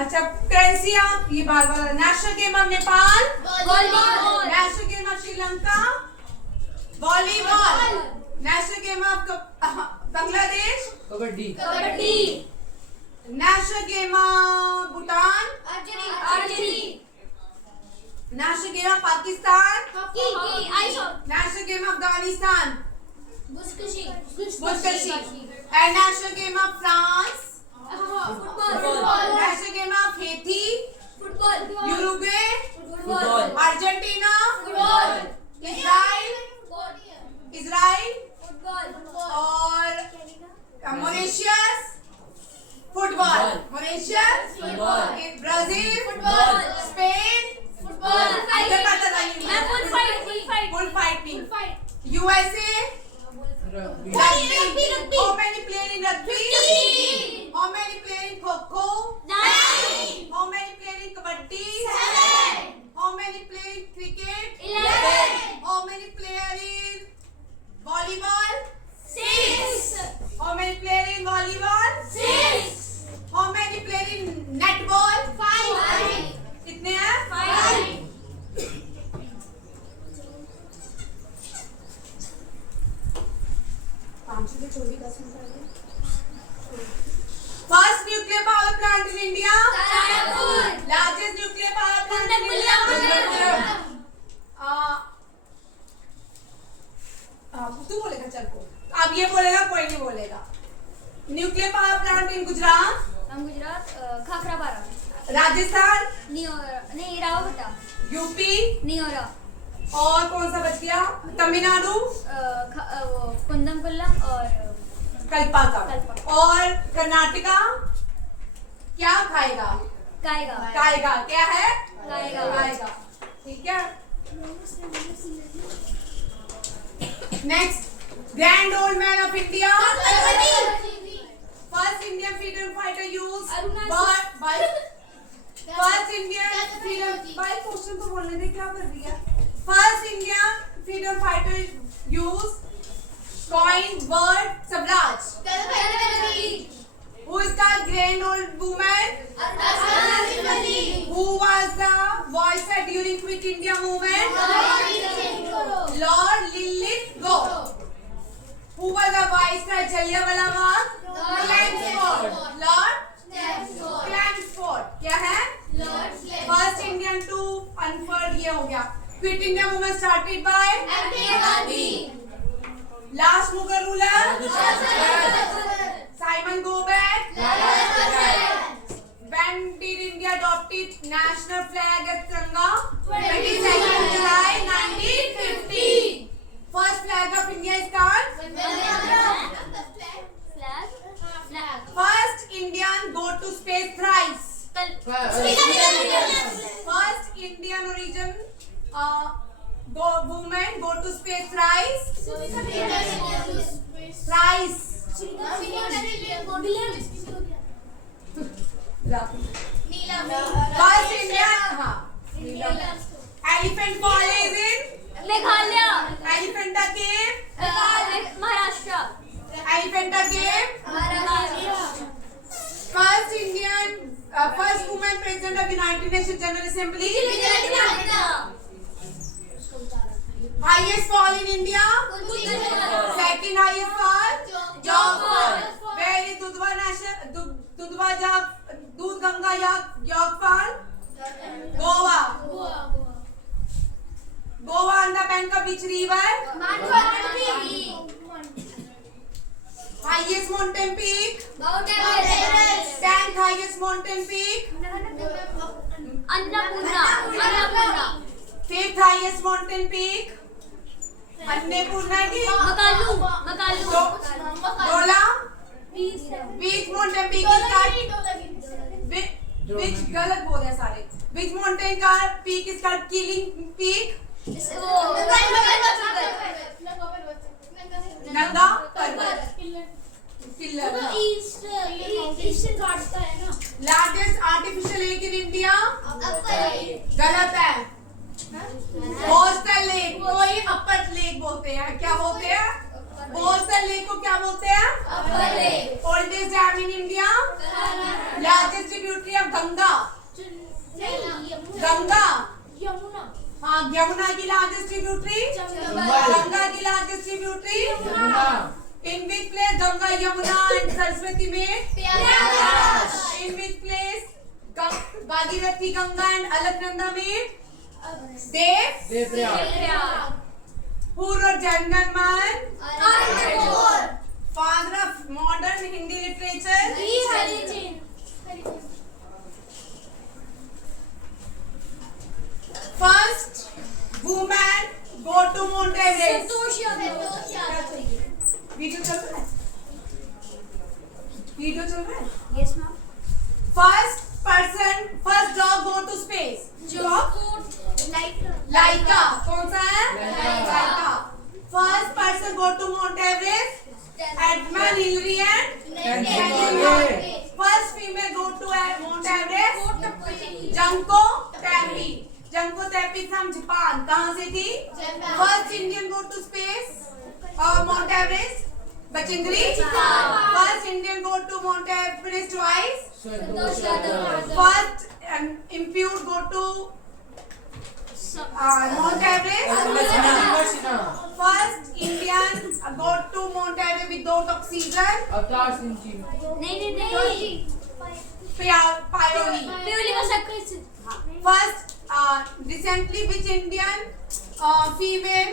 अच्छा, करेंसिया ये बार national game of Nepal? Volleyball. National game of Sri Lanka? Volleyball. National game of Bangladesh? Kabaddi. National game of Bhutan? Archery. National game of Pakistan? Hockey. National game of Afghanistan? Buzkashi. And national game of France? Football. National game of Haiti? Football. Uruguay? Football. Argentina? Football. Israel football. और Mauritius? Football. Mauritius? Brazil? Football. Spain? Football. Bull fighting. USA? Rugby. How many player in rugby? 15. How many player in kho-kho? 9. How many player in kabaddi? 7. How many player in cricket? 11. How many player in volleyball? 6. How many player in volleyball? 6. How many player in netball? 5. कितने हैं? 5. First nuclear power plant in India? Tarapur. Largest nuclear power plant in India? तू बोलेगा, चल को. अब ये बोलेगा, कोई नहीं बोलेगा. Nuclear power plant in Gujarat? Gujarat. Kakrapara. Rajasthan? नहीं, रावघाटा. यूपी? नियोरा. और कौन सा बच गया? तमिलनाडु? कुंदमकुल्लम और कल्पाका. कल्पा. और कर्नाटका क्या खाएगा? खाएगा. क्या है? खाएगा. ठीक है. Next, grand old man of India? First Indian freedom fighter use by first Indian freedom by question तो बोलने दे, क्या कर रही है? First Indian freedom fighter use coined word Swaraj. Who is called grand old woman? Who was the voice during Quit India movement? Lord Lilith Go. Who was the viceroy Jallianwala Bagh? India movement started by Gandhi. last Mughal ruler Simon Gobet. When did India adopt its national flag as Tiranga? 22nd July 1950. First flag of India is called. Flag. First Indian go to space thrice. First Indian origin woman go to space thrice. Thrice. First Indian. Elephant Fall is in Meghalaya. Elephanta Cave. Maharashtra. Elephanta Cave. First Indian, first woman president of United Nations General Assembly. Highest fall in India. Second highest fall. Jog fall. Where is Dudhwa National? Dudhwa Jog, Dudh Ganga Jog fall. Goa. Goa on the bank of which river? Highest mountain peak. Tenth highest mountain peak. Annapurna. Fifth highest mountain peak. Annapurna की Makalu. Dola. Which mountain peak is called? Which गलत बोल रहे सारे. Which mountain का peak is called Killing Peak? नंगा पर्वत. Largest artificial lake in India? गलत है. Coastal lake. कोई upper lake बोलते हैं. क्या बोलते हैं? Coastal lake को क्या बोलते हैं? Oldest dam in India? Largest tributary of Ganga? Ganga. हाँ, यमुना की largest tributary? गंगा की largest tributary? In which place Ganga, Yamuna and Saraswati meet? In which place Bhagirathi, Ganga and Alaknanda meet? Dev. Who wrote Jangan Man? Father of modern Hindi literature? First woman go to Mount Everest. Video चल रहा है? Video चल रहा है? Yes ma'am. First dog go to space. Laika. कौन सा है? Laika. First person go to Mount Everest. Edmund Hillary and Nancy. First female go to Mount Everest. Junko Tabby. Junko Tabby from Japan. कहाँ से थी? First Indian go to space. Mount Everest. Bachindri. First Indian go to Mount Everest twice. First impute go to Mount Everest. First Indian go to Mount Everest without oxygen. नहीं. Pioneer. Piyali का शक्कर. First recently which Indian female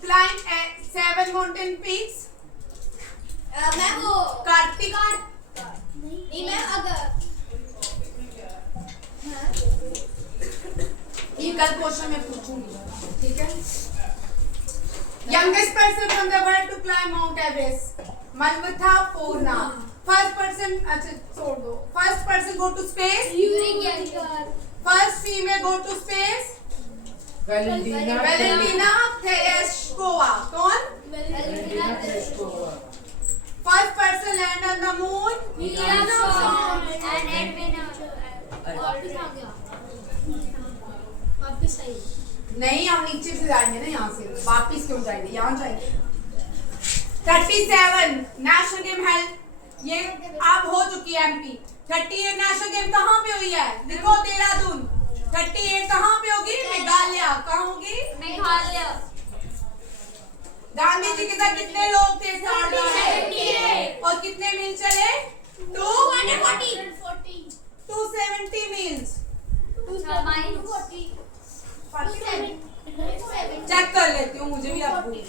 climbed 7 mountain peaks? Kartik. ये कल question में पूछूंगी, ठीक है? Youngest person from the world to climb Mount Everest? Malvitha Purna. First person, अच्छा छोड़ दो. First person go to space? First female go to space? Valentina Tereshkova. कौन? First person land on the moon? नहीं, हम नीचे से जाएंगे ना, यहाँ से वापिस क्यों जाएंगे, यहाँ जाएंगे. 37 नेशनल गेम हेल्ड, ये अब हो चुकी है एमपी. 38 नेशनल गेम कहाँ पे हुई है? देखो देहरादून. 38 कहाँ पे होगी? मेघालय. कहाँ होगी? मेघालय. गांधी जी के साथ कितने लोग थे? 78. और कितने मील चले? 270 मील्स. चेक कर लेती हूँ, मुझे भी आप भूल,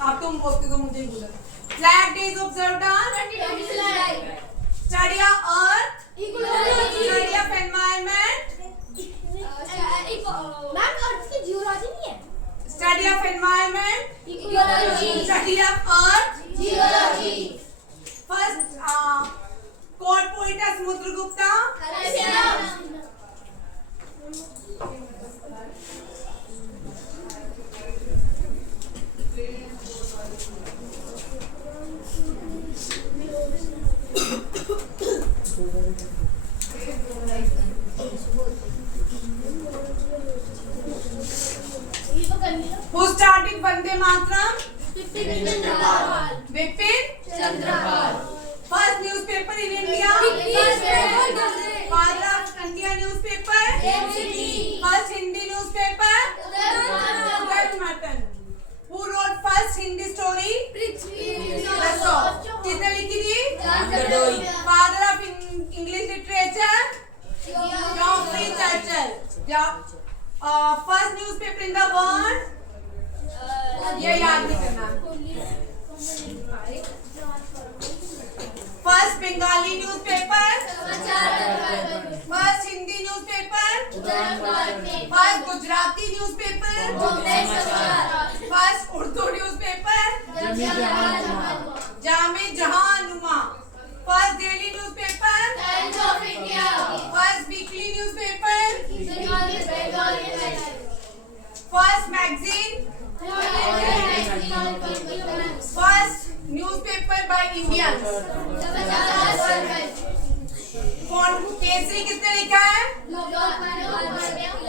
आप तुम बोलते तो मुझे ही भूला। Flag days observed on study of earth, study of environment, ma'am earth की जियोलॉजी नहीं है? Study of environment, ecology, study of earth. Geology, first court poet Samudragupta, who started Vande Mataram, Bipin Chandrapal, first newspaper in India, father of India newspaper, first Hindi newspaper, Uday Matan, who wrote first Hindi story, Raso, किसने लिखी थी, father of English literature, Geoffrey Churchill, first newspaper in the world, ये याद नहीं करना, first Bengali newspaper, first Hindi newspaper, first Gujarati newspaper, first Urdu newspaper, Jame Jahanuma, first daily newspaper, first weekly newspaper, first magazine, first newspaper by Indians, font Kesari किसने लिखा है,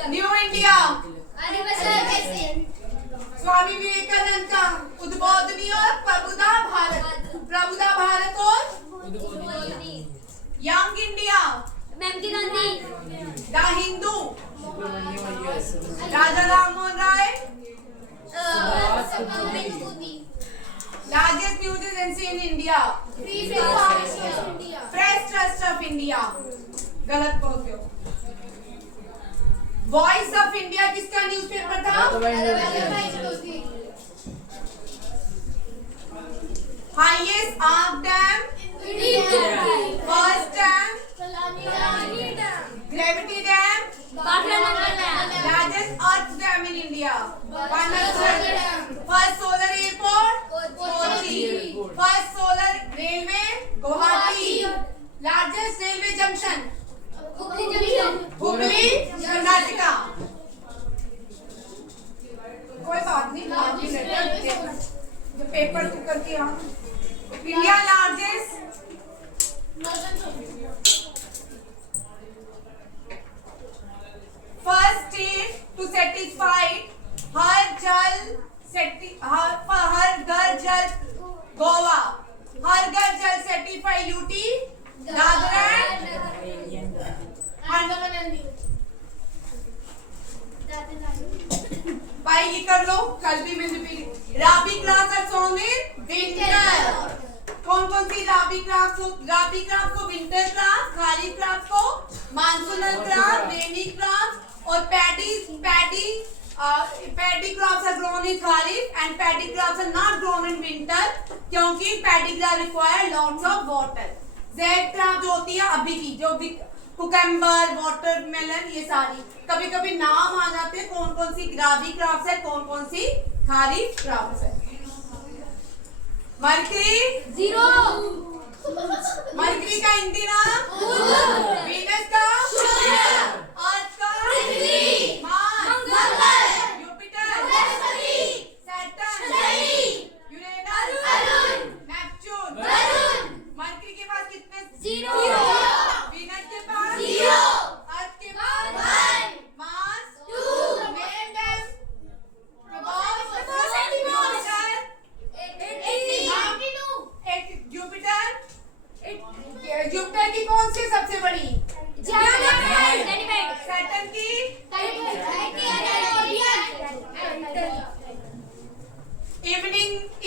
new India, Swami Vivekananda का उद्बोधनी और प्रबुद्ध भारत और यंग इंडिया, मैम की Gandhi, the Hindu, Raja Rammohan Roy, largest news agency in India, Press Trust of India, गलत बोलते हो, वॉइस ऑफ इंडिया किसका न्यूज़पेपर था, highest arc dam, first dam, gravity dam, largest earth dam in India, first solar airport, Kochi, first solar railway, Guwahati, largest railway junction, Hubli, Karnataka, कोई बात नहीं, बाद में लेटर जो पेपर टू करके हम India largest first state to satisfy हर घर जल गोवा, हर घर जल certify UT, दादरा भाई ये कर लो, कल भी मैंने भी राबी क्राफ्ट और सॉन्ग इन विंटर, कौन कौन सी राबी क्राफ्ट को विंटर क्राफ्ट, खारिफ क्राफ्ट को मानसूनल क्राफ्ट, रेनी क्राफ्ट और paddy crops are grown in kharif and paddy crops are not grown in winter क्योंकि paddy crop require lots of water. Z crop जो होती है अभी की जो कुकम्बर, वाटरमेलन, ये सारी कभी कभी नाम आ जाते हैं कौन कौन सी राबी क्रॉप्स है, कौन कौन सी खारिफ क्रॉप्स है. मरकरी जीरो, मरकरी का हिंदी नाम वीनस का, अर्थ का Mars, Jupiter, Saturn, Uranus, Neptune. Mercury के पास कितने, जीरो, वीनस के पास जीरो, अर्थ के पास मार्स, नेम देम, जुपिटर की कौन सी सबसे बड़ी, सैटर्न की,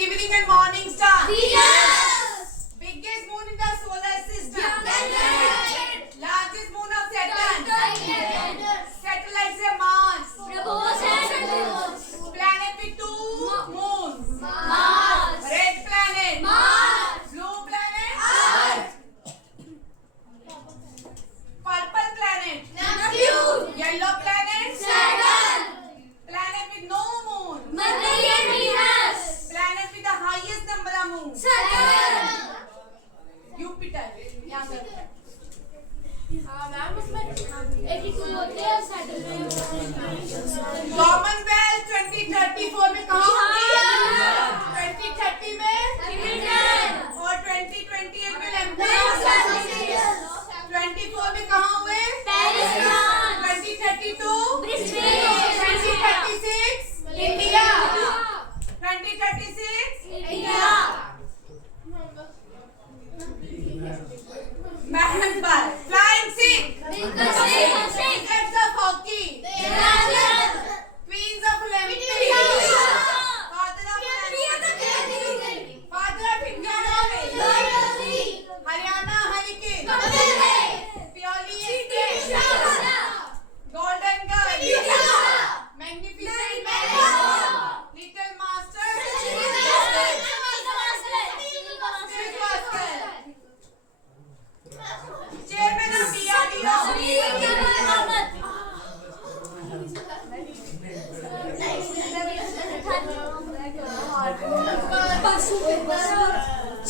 evening and morning star, biggest moon in the solar system, largest moon of Saturn, satellites है Mars, सेंटर यहाँ कर मैम उसमें 82 होते हैं सेंटर में कॉमनवेल्थ 2034 में कहाँ होगी 2030 में और 2028 में ओलंपिक्स 24 में कहाँ हुए 2032 2036 India 2036 India ma'am bar flying Sikh Crickets of hockey Queens of Olympics Father of Olympics Father of Indian Army Haryana Hurricane Purely Express Golden Girl Magnificent Man Little Master Silk Master Chairman of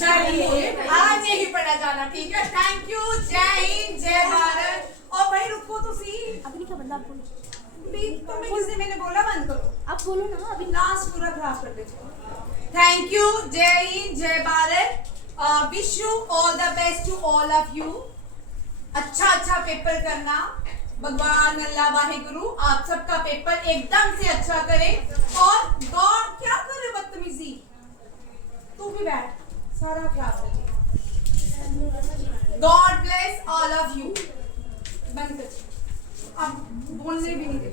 चलिए आज नहीं पढ़ा जाना ठीक है thank you जय हिंद जय भारत और भाई रुको तो सी अभी क्या बंदा आप बोलो तुम्हें किसी मैंने बोला बंद करो आप बोलो ना अभी लास्ट पूरा खराब कर देते थैंक यू जय हिंद जय भारत wish you all the best to all of you अच्छा पेपर करना भगवान अल्लाह वाहिगुरु आप सबका पेपर एकदम से अच्छा करे और गॉड क्या करे बदतमीजी तू भी बैठ सारा खराब कर दिया God bless all of you बंद कर अब बोलने भी नहीं देते